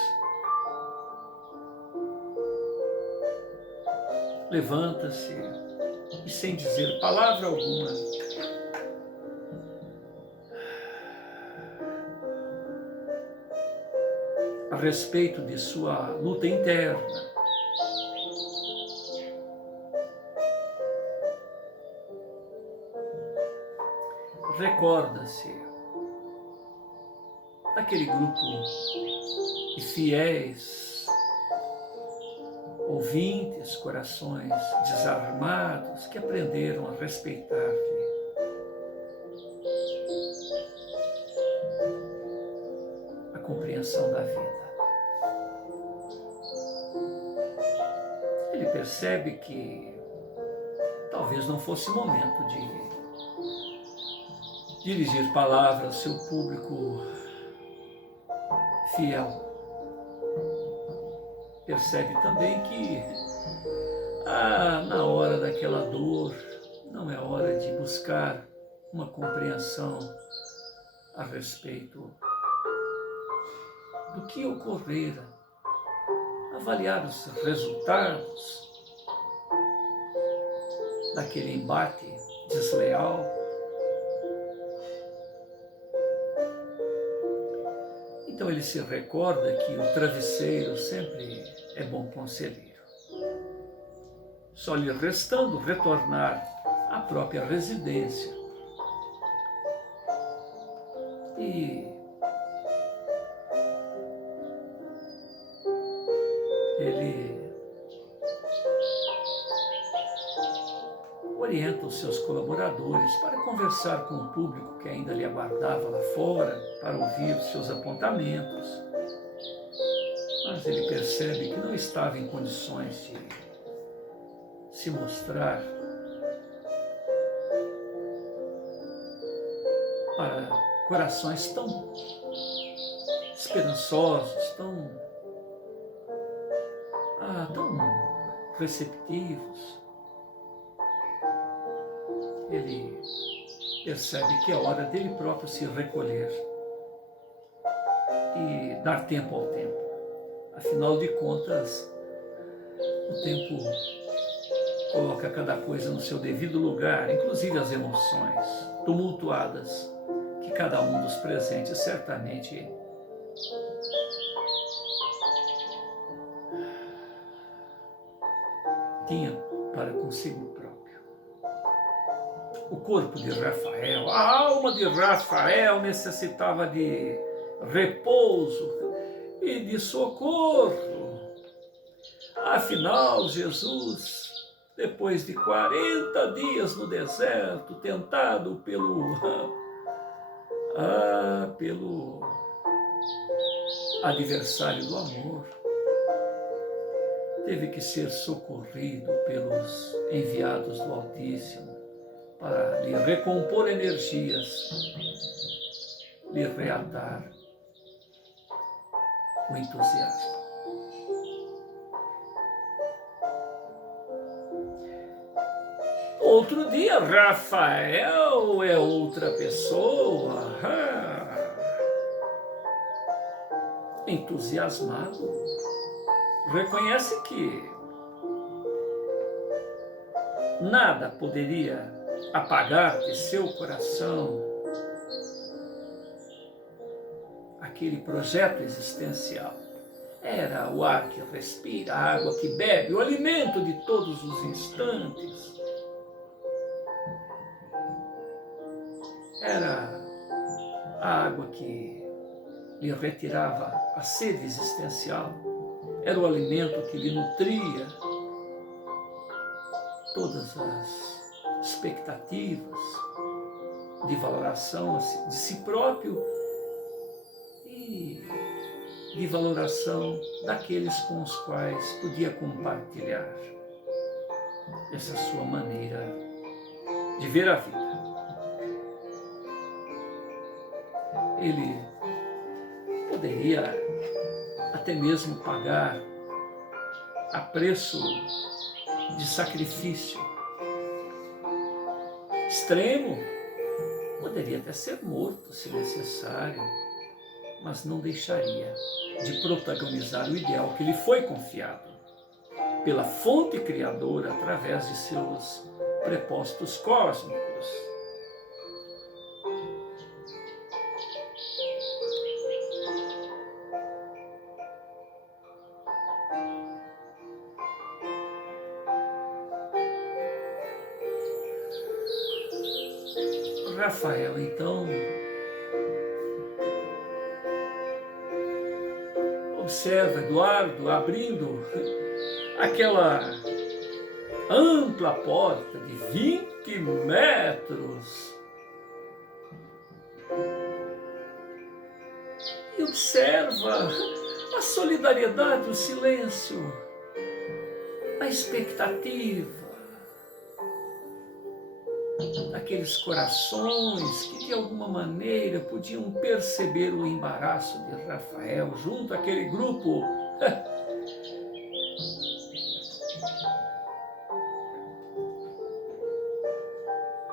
Levanta-se e, sem dizer palavra alguma, a respeito de sua luta interna, recorda-se daquele grupo de fiéis, ouvintes, corações desarmados que aprenderam a respeitar-lhe. A compreensão da vida. Ele percebe que talvez não fosse momento de dirigir palavras ao seu público fiel. Percebe também que na hora daquela dor não é hora de buscar uma compreensão a respeito do que ocorrera, avaliar os resultados daquele embate desleal. Então ele se recorda que o travesseiro sempre é bom conselheiro. Só lhe restando retornar à própria residência. E ele orienta os seus colaboradores para conversar com o público que ainda lhe aguardava lá fora, para ouvir os seus apontamentos. Mas ele percebe que não estava em condições de se mostrar para corações tão esperançosos, tão receptivos. Ele percebe que é hora dele próprio se recolher e dar tempo ao tempo. Afinal de contas, o tempo coloca cada coisa no seu devido lugar, inclusive as emoções tumultuadas que cada um dos presentes certamente tinha para consigo próprio. O corpo de Rafael, a alma de Rafael necessitava de repouso e de socorro. Afinal, Jesus, depois de 40 dias no deserto, tentado pelo adversário do amor, teve que ser socorrido pelos enviados do Altíssimo para lhe recompor energias, lhe reatar o entusiasmo. Outro dia, Rafael é outra pessoa, entusiasmado, reconhece que nada poderia apagar de seu coração aquele projeto existencial. Era o ar que respira, a água que bebe, o alimento de todos os instantes. Era a água que lhe retirava a sede existencial. Era o alimento que lhe nutria todas as expectativas de valoração de si próprio e de valoração daqueles com os quais podia compartilhar essa sua maneira de ver a vida. Ele poderia até mesmo pagar a preço de sacrifício extremo, poderia até ser morto se necessário, mas não deixaria de protagonizar o ideal que lhe foi confiado pela fonte criadora através de seus prepostos cósmicos. Rafael, então, observa Eduardo abrindo aquela ampla porta de 20 metros e observa a solidariedade, o silêncio, a expectativa daqueles corações que de alguma maneira podiam perceber o embaraço de Rafael junto àquele grupo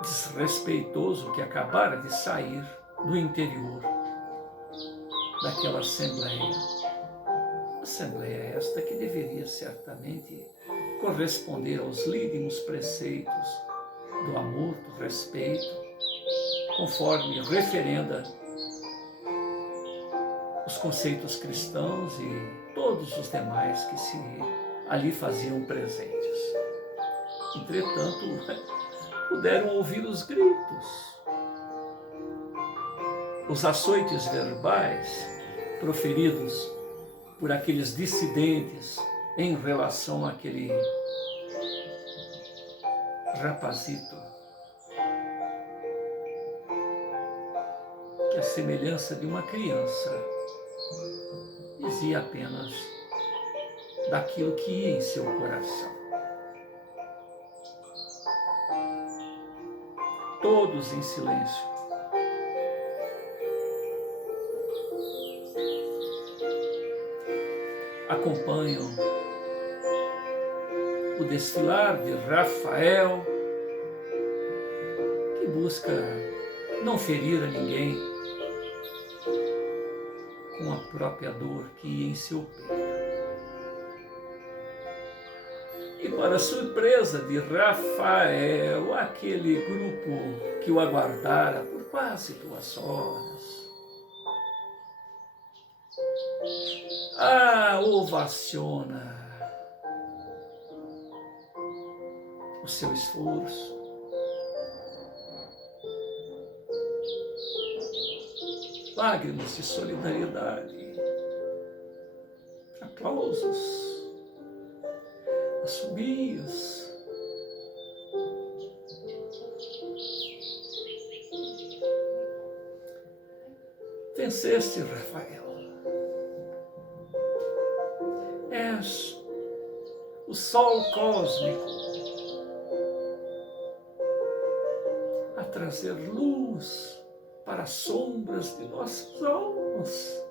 desrespeitoso que acabara de sair do interior daquela assembleia. Assembleia esta que deveria certamente corresponder aos lídimos preceitos do amor, do respeito, conforme referenda os conceitos cristãos e todos os demais que se ali faziam presentes. Entretanto, puderam ouvir os gritos, os açoites verbais proferidos por aqueles dissidentes em relação àquele rapazito, que a semelhança de uma criança dizia apenas daquilo que ia em seu coração. Todos em silêncio. Acompanham o desfilar de Rafael, que busca não ferir a ninguém com a própria dor que ia em seu peito. E para surpresa de Rafael, aquele grupo que o aguardara por quase 2 horas, ovaciona o seu esforço, lágrimas de solidariedade, aplausos, assobios. Venceste, Rafael. És o sol cósmico a trazer luz para as sombras de nossas almas.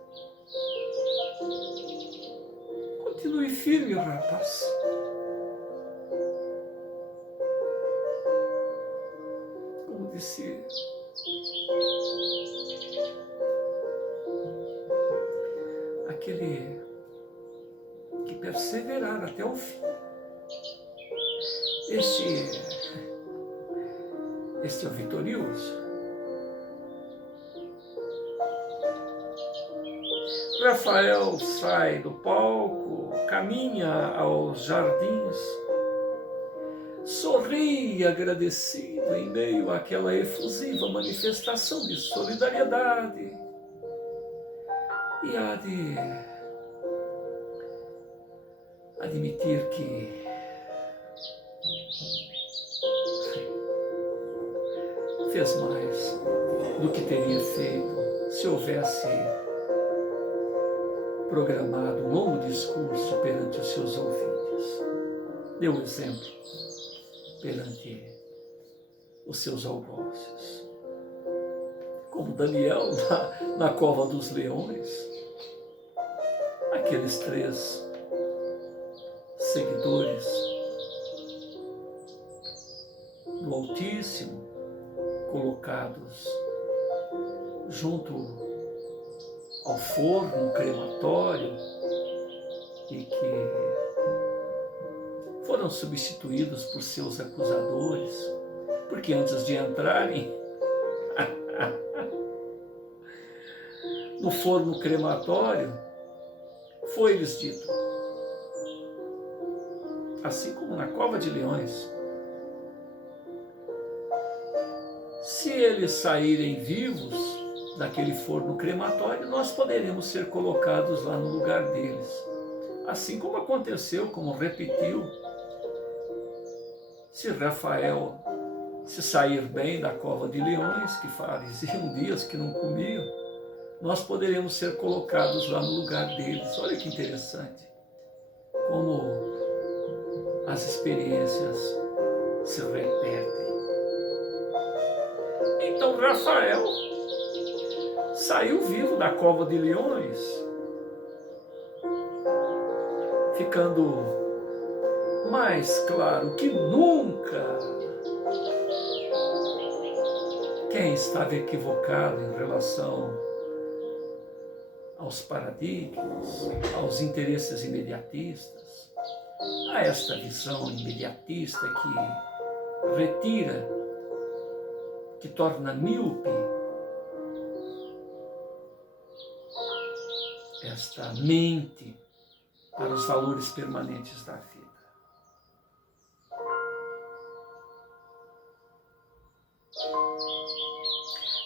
Continue firme, rapaz. Como disse aquele que perseverar até o fim. Este é o vitorioso. Rafael sai do palco, caminha aos jardins, sorri agradecido em meio àquela efusiva manifestação de solidariedade. E há de admitir que fez mais do que teria feito se houvesse programado um longo discurso perante os seus ouvintes. Deu exemplo perante os seus algozes. Como Daniel na cova dos leões, aqueles 3 seguidores do Altíssimo, colocados junto ao forno crematório e que foram substituídos por seus acusadores, porque antes de entrarem no forno crematório, foi-lhes dito, assim como na cova de leões, se eles saírem vivos daquele forno crematório, nós poderemos ser colocados lá no lugar deles. Assim como aconteceu, como repetiu, se Rafael se sair bem da cova de leões, que faziam dias que não comiam, nós poderemos ser colocados lá no lugar deles. Olha que interessante, como as experiências se repetem. Então Rafael saiu vivo da cova de leões, ficando mais claro que nunca quem estava equivocado em relação aos paradigmas, aos interesses imediatistas, a esta visão imediatista que retira, que torna míope esta mente para os valores permanentes da vida.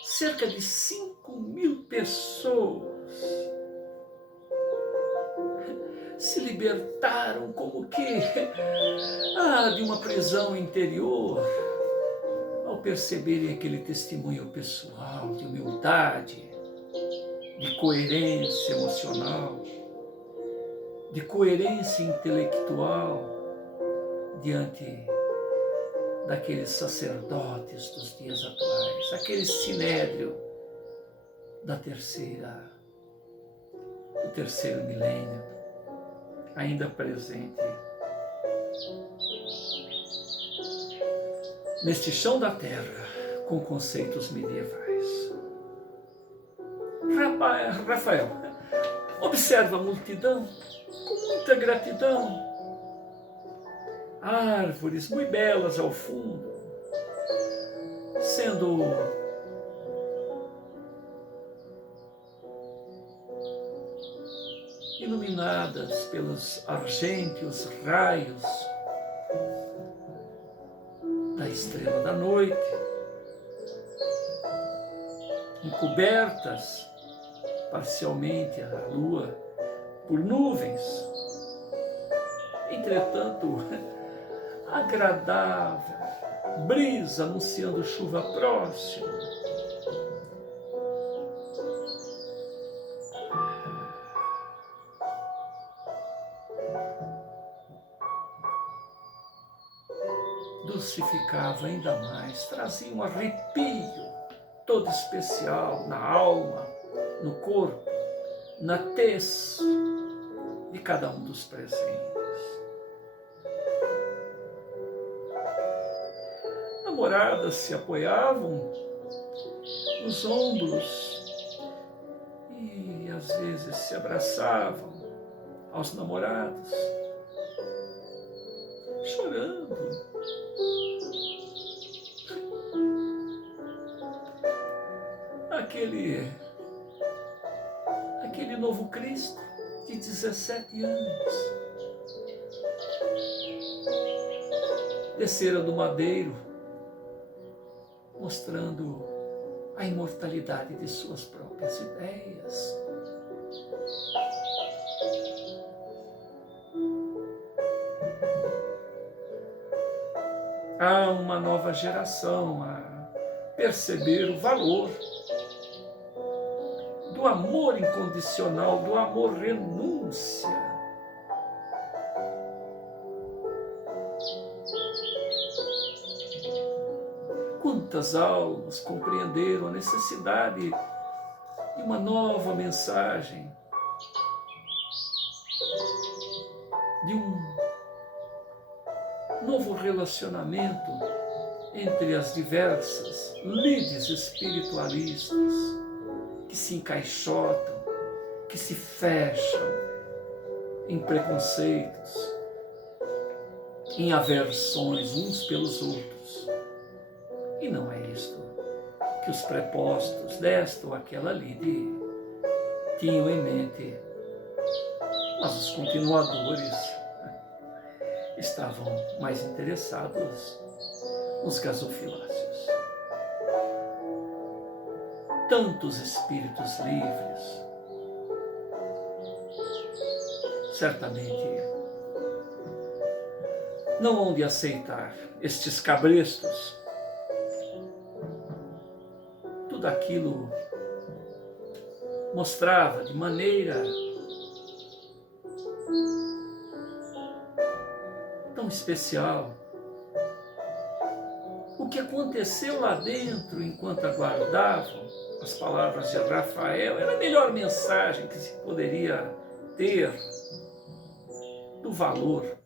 Cerca de 5.000 pessoas se libertaram como que de uma prisão interior, ao perceberem aquele testemunho pessoal de humildade, de coerência emocional, de coerência intelectual diante daqueles sacerdotes dos dias atuais, aquele sinédrio do terceiro milênio, ainda presente neste chão da terra com conceitos medievais. Rafael observa a multidão com muita gratidão, árvores muito belas ao fundo, sendo iluminadas pelos argênteos raios da estrela da noite, encobertas parcialmente a lua por nuvens, entretanto agradável, brisa anunciando chuva próxima. Dulcificava ainda mais, trazia um arrepio todo especial na alma, no corpo, na tez de cada um dos presentes. Namoradas se apoiavam nos ombros e às vezes se abraçavam aos namorados, chorando. Aquele novo Cristo de 17 anos descera do madeiro, mostrando a imortalidade de suas próprias ideias. Há uma nova geração a perceber o valor do amor incondicional, do amor renúncia. Quantas almas compreenderam a necessidade de uma nova mensagem, de um novo relacionamento entre as diversas lides espiritualistas que se encaixotam, que se fecham em preconceitos, em aversões uns pelos outros. E não é isto que os prepostos desta ou aquela lide tinham em mente, mas os continuadores estavam mais interessados nos gasofiláceos. Tantos espíritos livres, certamente não hão de aceitar estes cabrestos, tudo aquilo mostrava de maneira tão especial o que aconteceu lá dentro enquanto aguardavam as palavras de Rafael. Era a melhor mensagem que se poderia ter do valor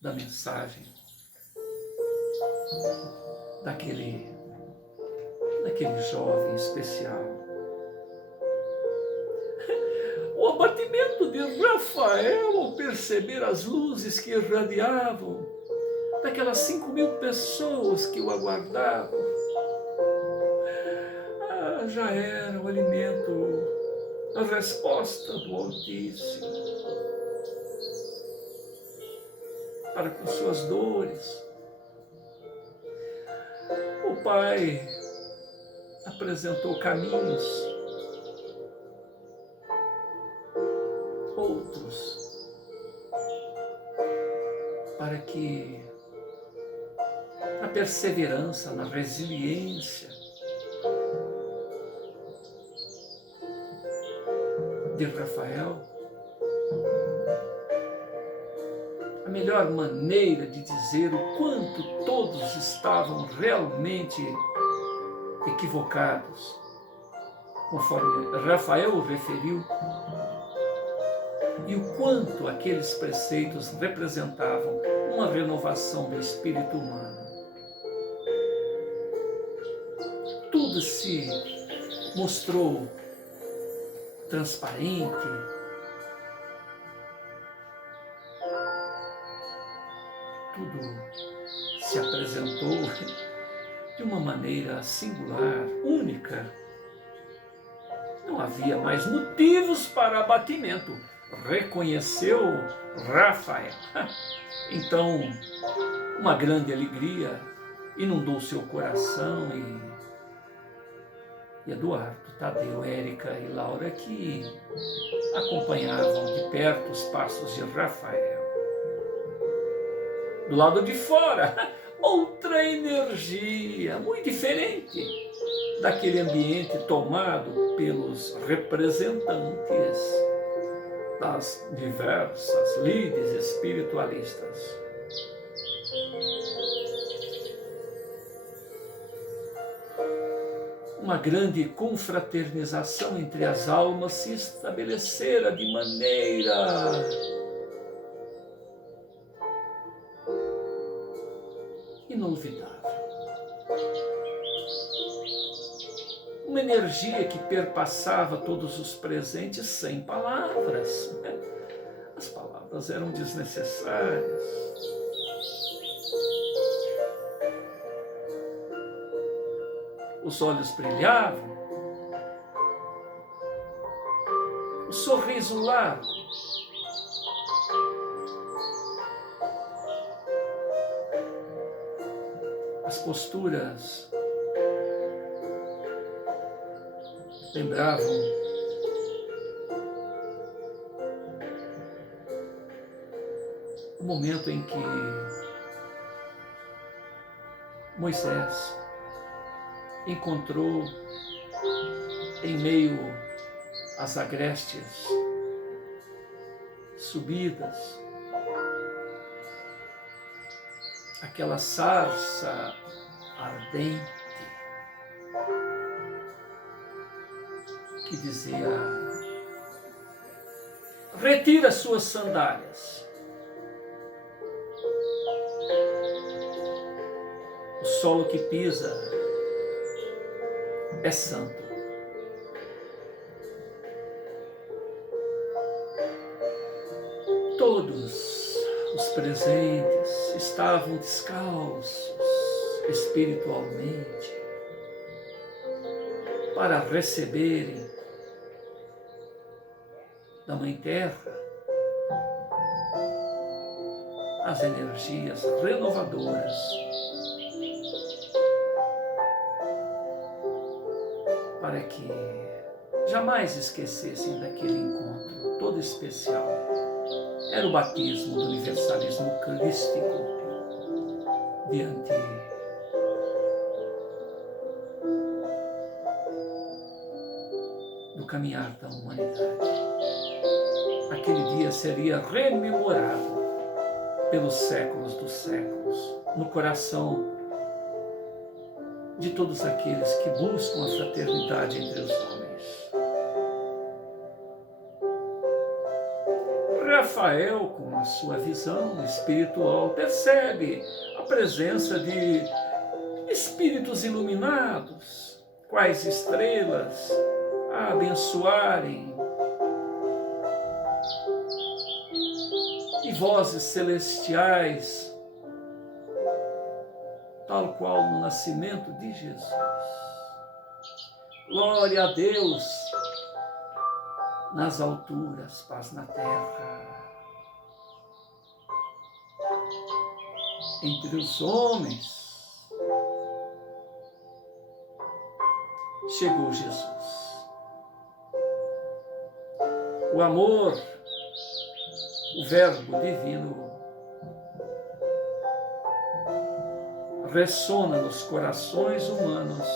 da mensagem daquele jovem especial. O abatimento de Rafael ao perceber as luzes que irradiavam daquelas 5.000 pessoas que o aguardavam, já era o alimento, a resposta do Altíssimo para com suas dores. O Pai apresentou caminhos, outros, para que a perseverança, na resiliência de Rafael, a melhor maneira de dizer o quanto todos estavam realmente equivocados, conforme Rafael o referiu, e o quanto aqueles preceitos representavam uma renovação do espírito humano. Tudo se mostrou transparente, tudo se apresentou de uma maneira singular, única. Não havia mais motivos para abatimento, reconheceu Rafael. Então, uma grande alegria inundou seu coração e Eduardo, Tadeu, Érica e Laura, que acompanhavam de perto os passos de Rafael. Do lado de fora, outra energia muito diferente daquele ambiente tomado pelos representantes das diversas lides espiritualistas. Uma grande confraternização entre as almas se estabelecera de maneira inolvidável. Uma energia que perpassava todos os presentes sem palavras. As palavras eram desnecessárias. Os olhos brilhavam, o sorriso largo, as posturas lembravam o momento em que Moisés encontrou em meio às agrestes subidas aquela sarça ardente que dizia: retira suas sandálias. o solo que pisa é santo. Todos os presentes estavam descalços espiritualmente para receberem da Mãe Terra as energias renovadoras para que jamais esquecessem daquele encontro todo especial. Era o batismo do universalismo crístico diante do caminhar da humanidade. Aquele dia seria rememorado pelos séculos dos séculos, no coração de todos aqueles que buscam a fraternidade entre os homens. Rafael, com a sua visão espiritual, percebe a presença de espíritos iluminados, quais estrelas, a abençoarem, e vozes celestiais, tal qual no nascimento de Jesus. Glória a Deus nas alturas, paz na terra. Entre os homens chegou Jesus. O amor, o Verbo divino, ressona nos corações humanos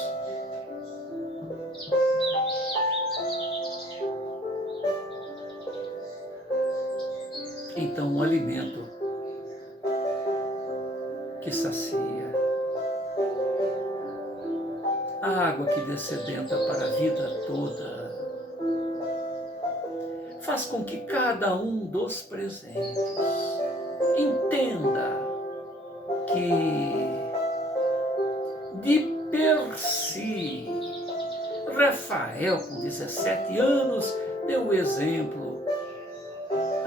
então um alimento que sacia, a água que descedenta para a vida toda, faz com que cada um dos presentes entenda que de per si, Rafael, com 17 anos, deu o exemplo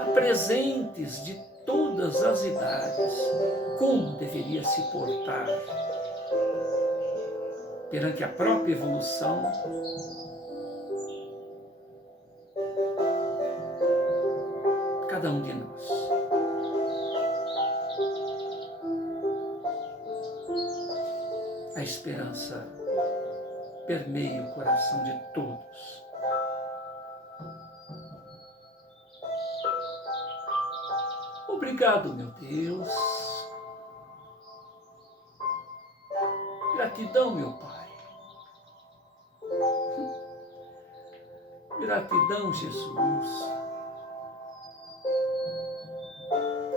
a presentes de todas as idades, como deveria se portar perante a própria evolução cada um de nós. A esperança permeia o coração de todos. Obrigado, meu Deus. Gratidão, meu Pai. Gratidão, Jesus.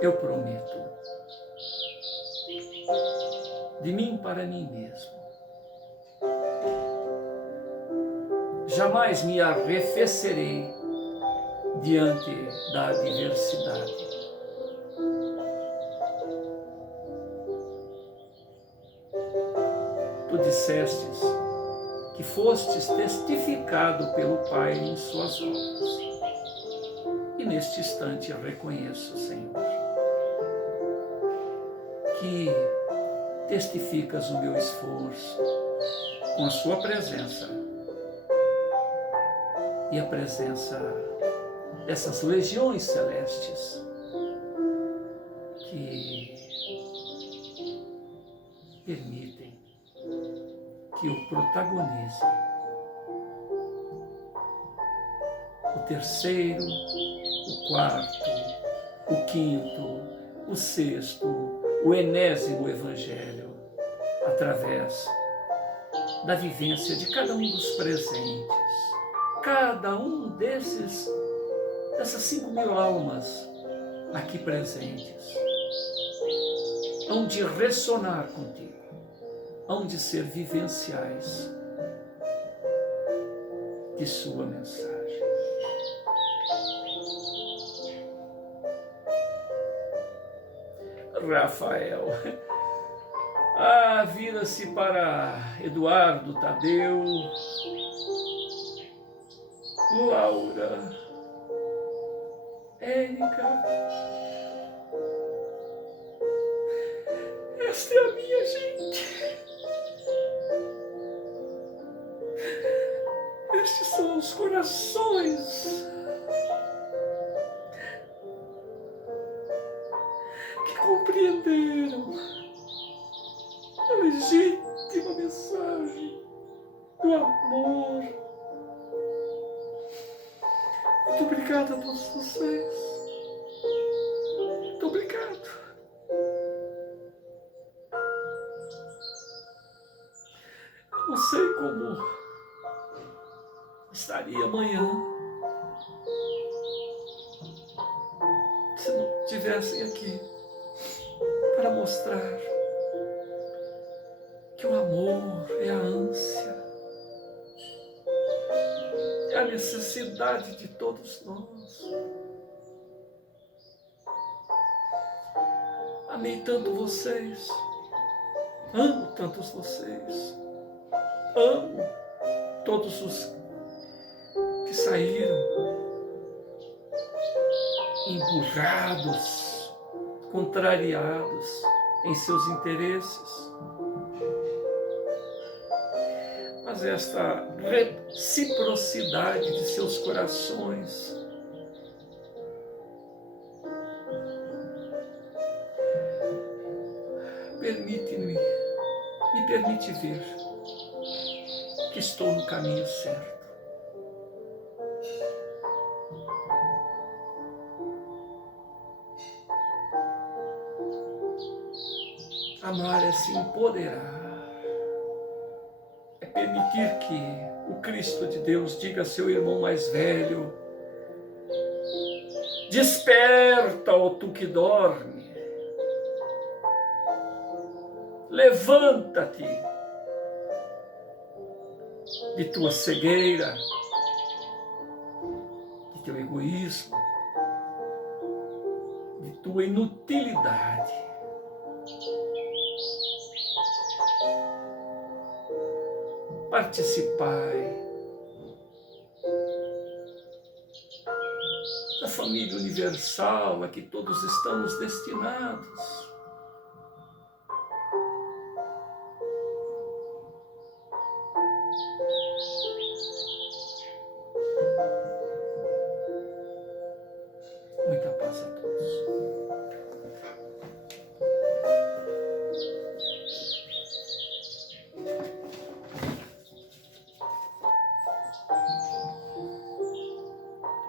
Eu prometo, de mim para mim mesmo, jamais me arrefecerei diante da adversidade. Tu dissestes que fostes testificado pelo Pai em suas obras. E neste instante eu reconheço, Senhor, que testificas o meu esforço com a sua presença e a presença dessas legiões celestes que permitem que eu protagonize o terceiro, o quarto, o quinto, o sexto, o enésimo evangelho, através da vivência de cada um dos presentes. Cada um dessas 5.000 almas aqui presentes hão de ressonar contigo, hão de ser vivenciais de sua mensagem. Rafael, Vira-se para Eduardo Tadeu, Laura, Érica. Esta é a minha gente. Estes são os corações que compreenderam a legítima mensagem do amor. Muito obrigado a todos vocês. Muito obrigado. Não sei como estaria amanhã se não estivessem aqui para mostrar que o amor é a ânsia, é a necessidade de todos nós. Amei tanto vocês, amo tantos vocês, amo todos os que saíram emburrados, contrariados em seus interesses. Mas esta reciprocidade de seus corações me permite ver que estou no caminho certo. Amar é se empoderar, é permitir que o Cristo de Deus diga a seu irmão mais velho: desperta, ó tu que dorme, levanta-te de tua cegueira, de teu egoísmo, de tua inutilidade. Participai da família universal a que todos estamos destinados.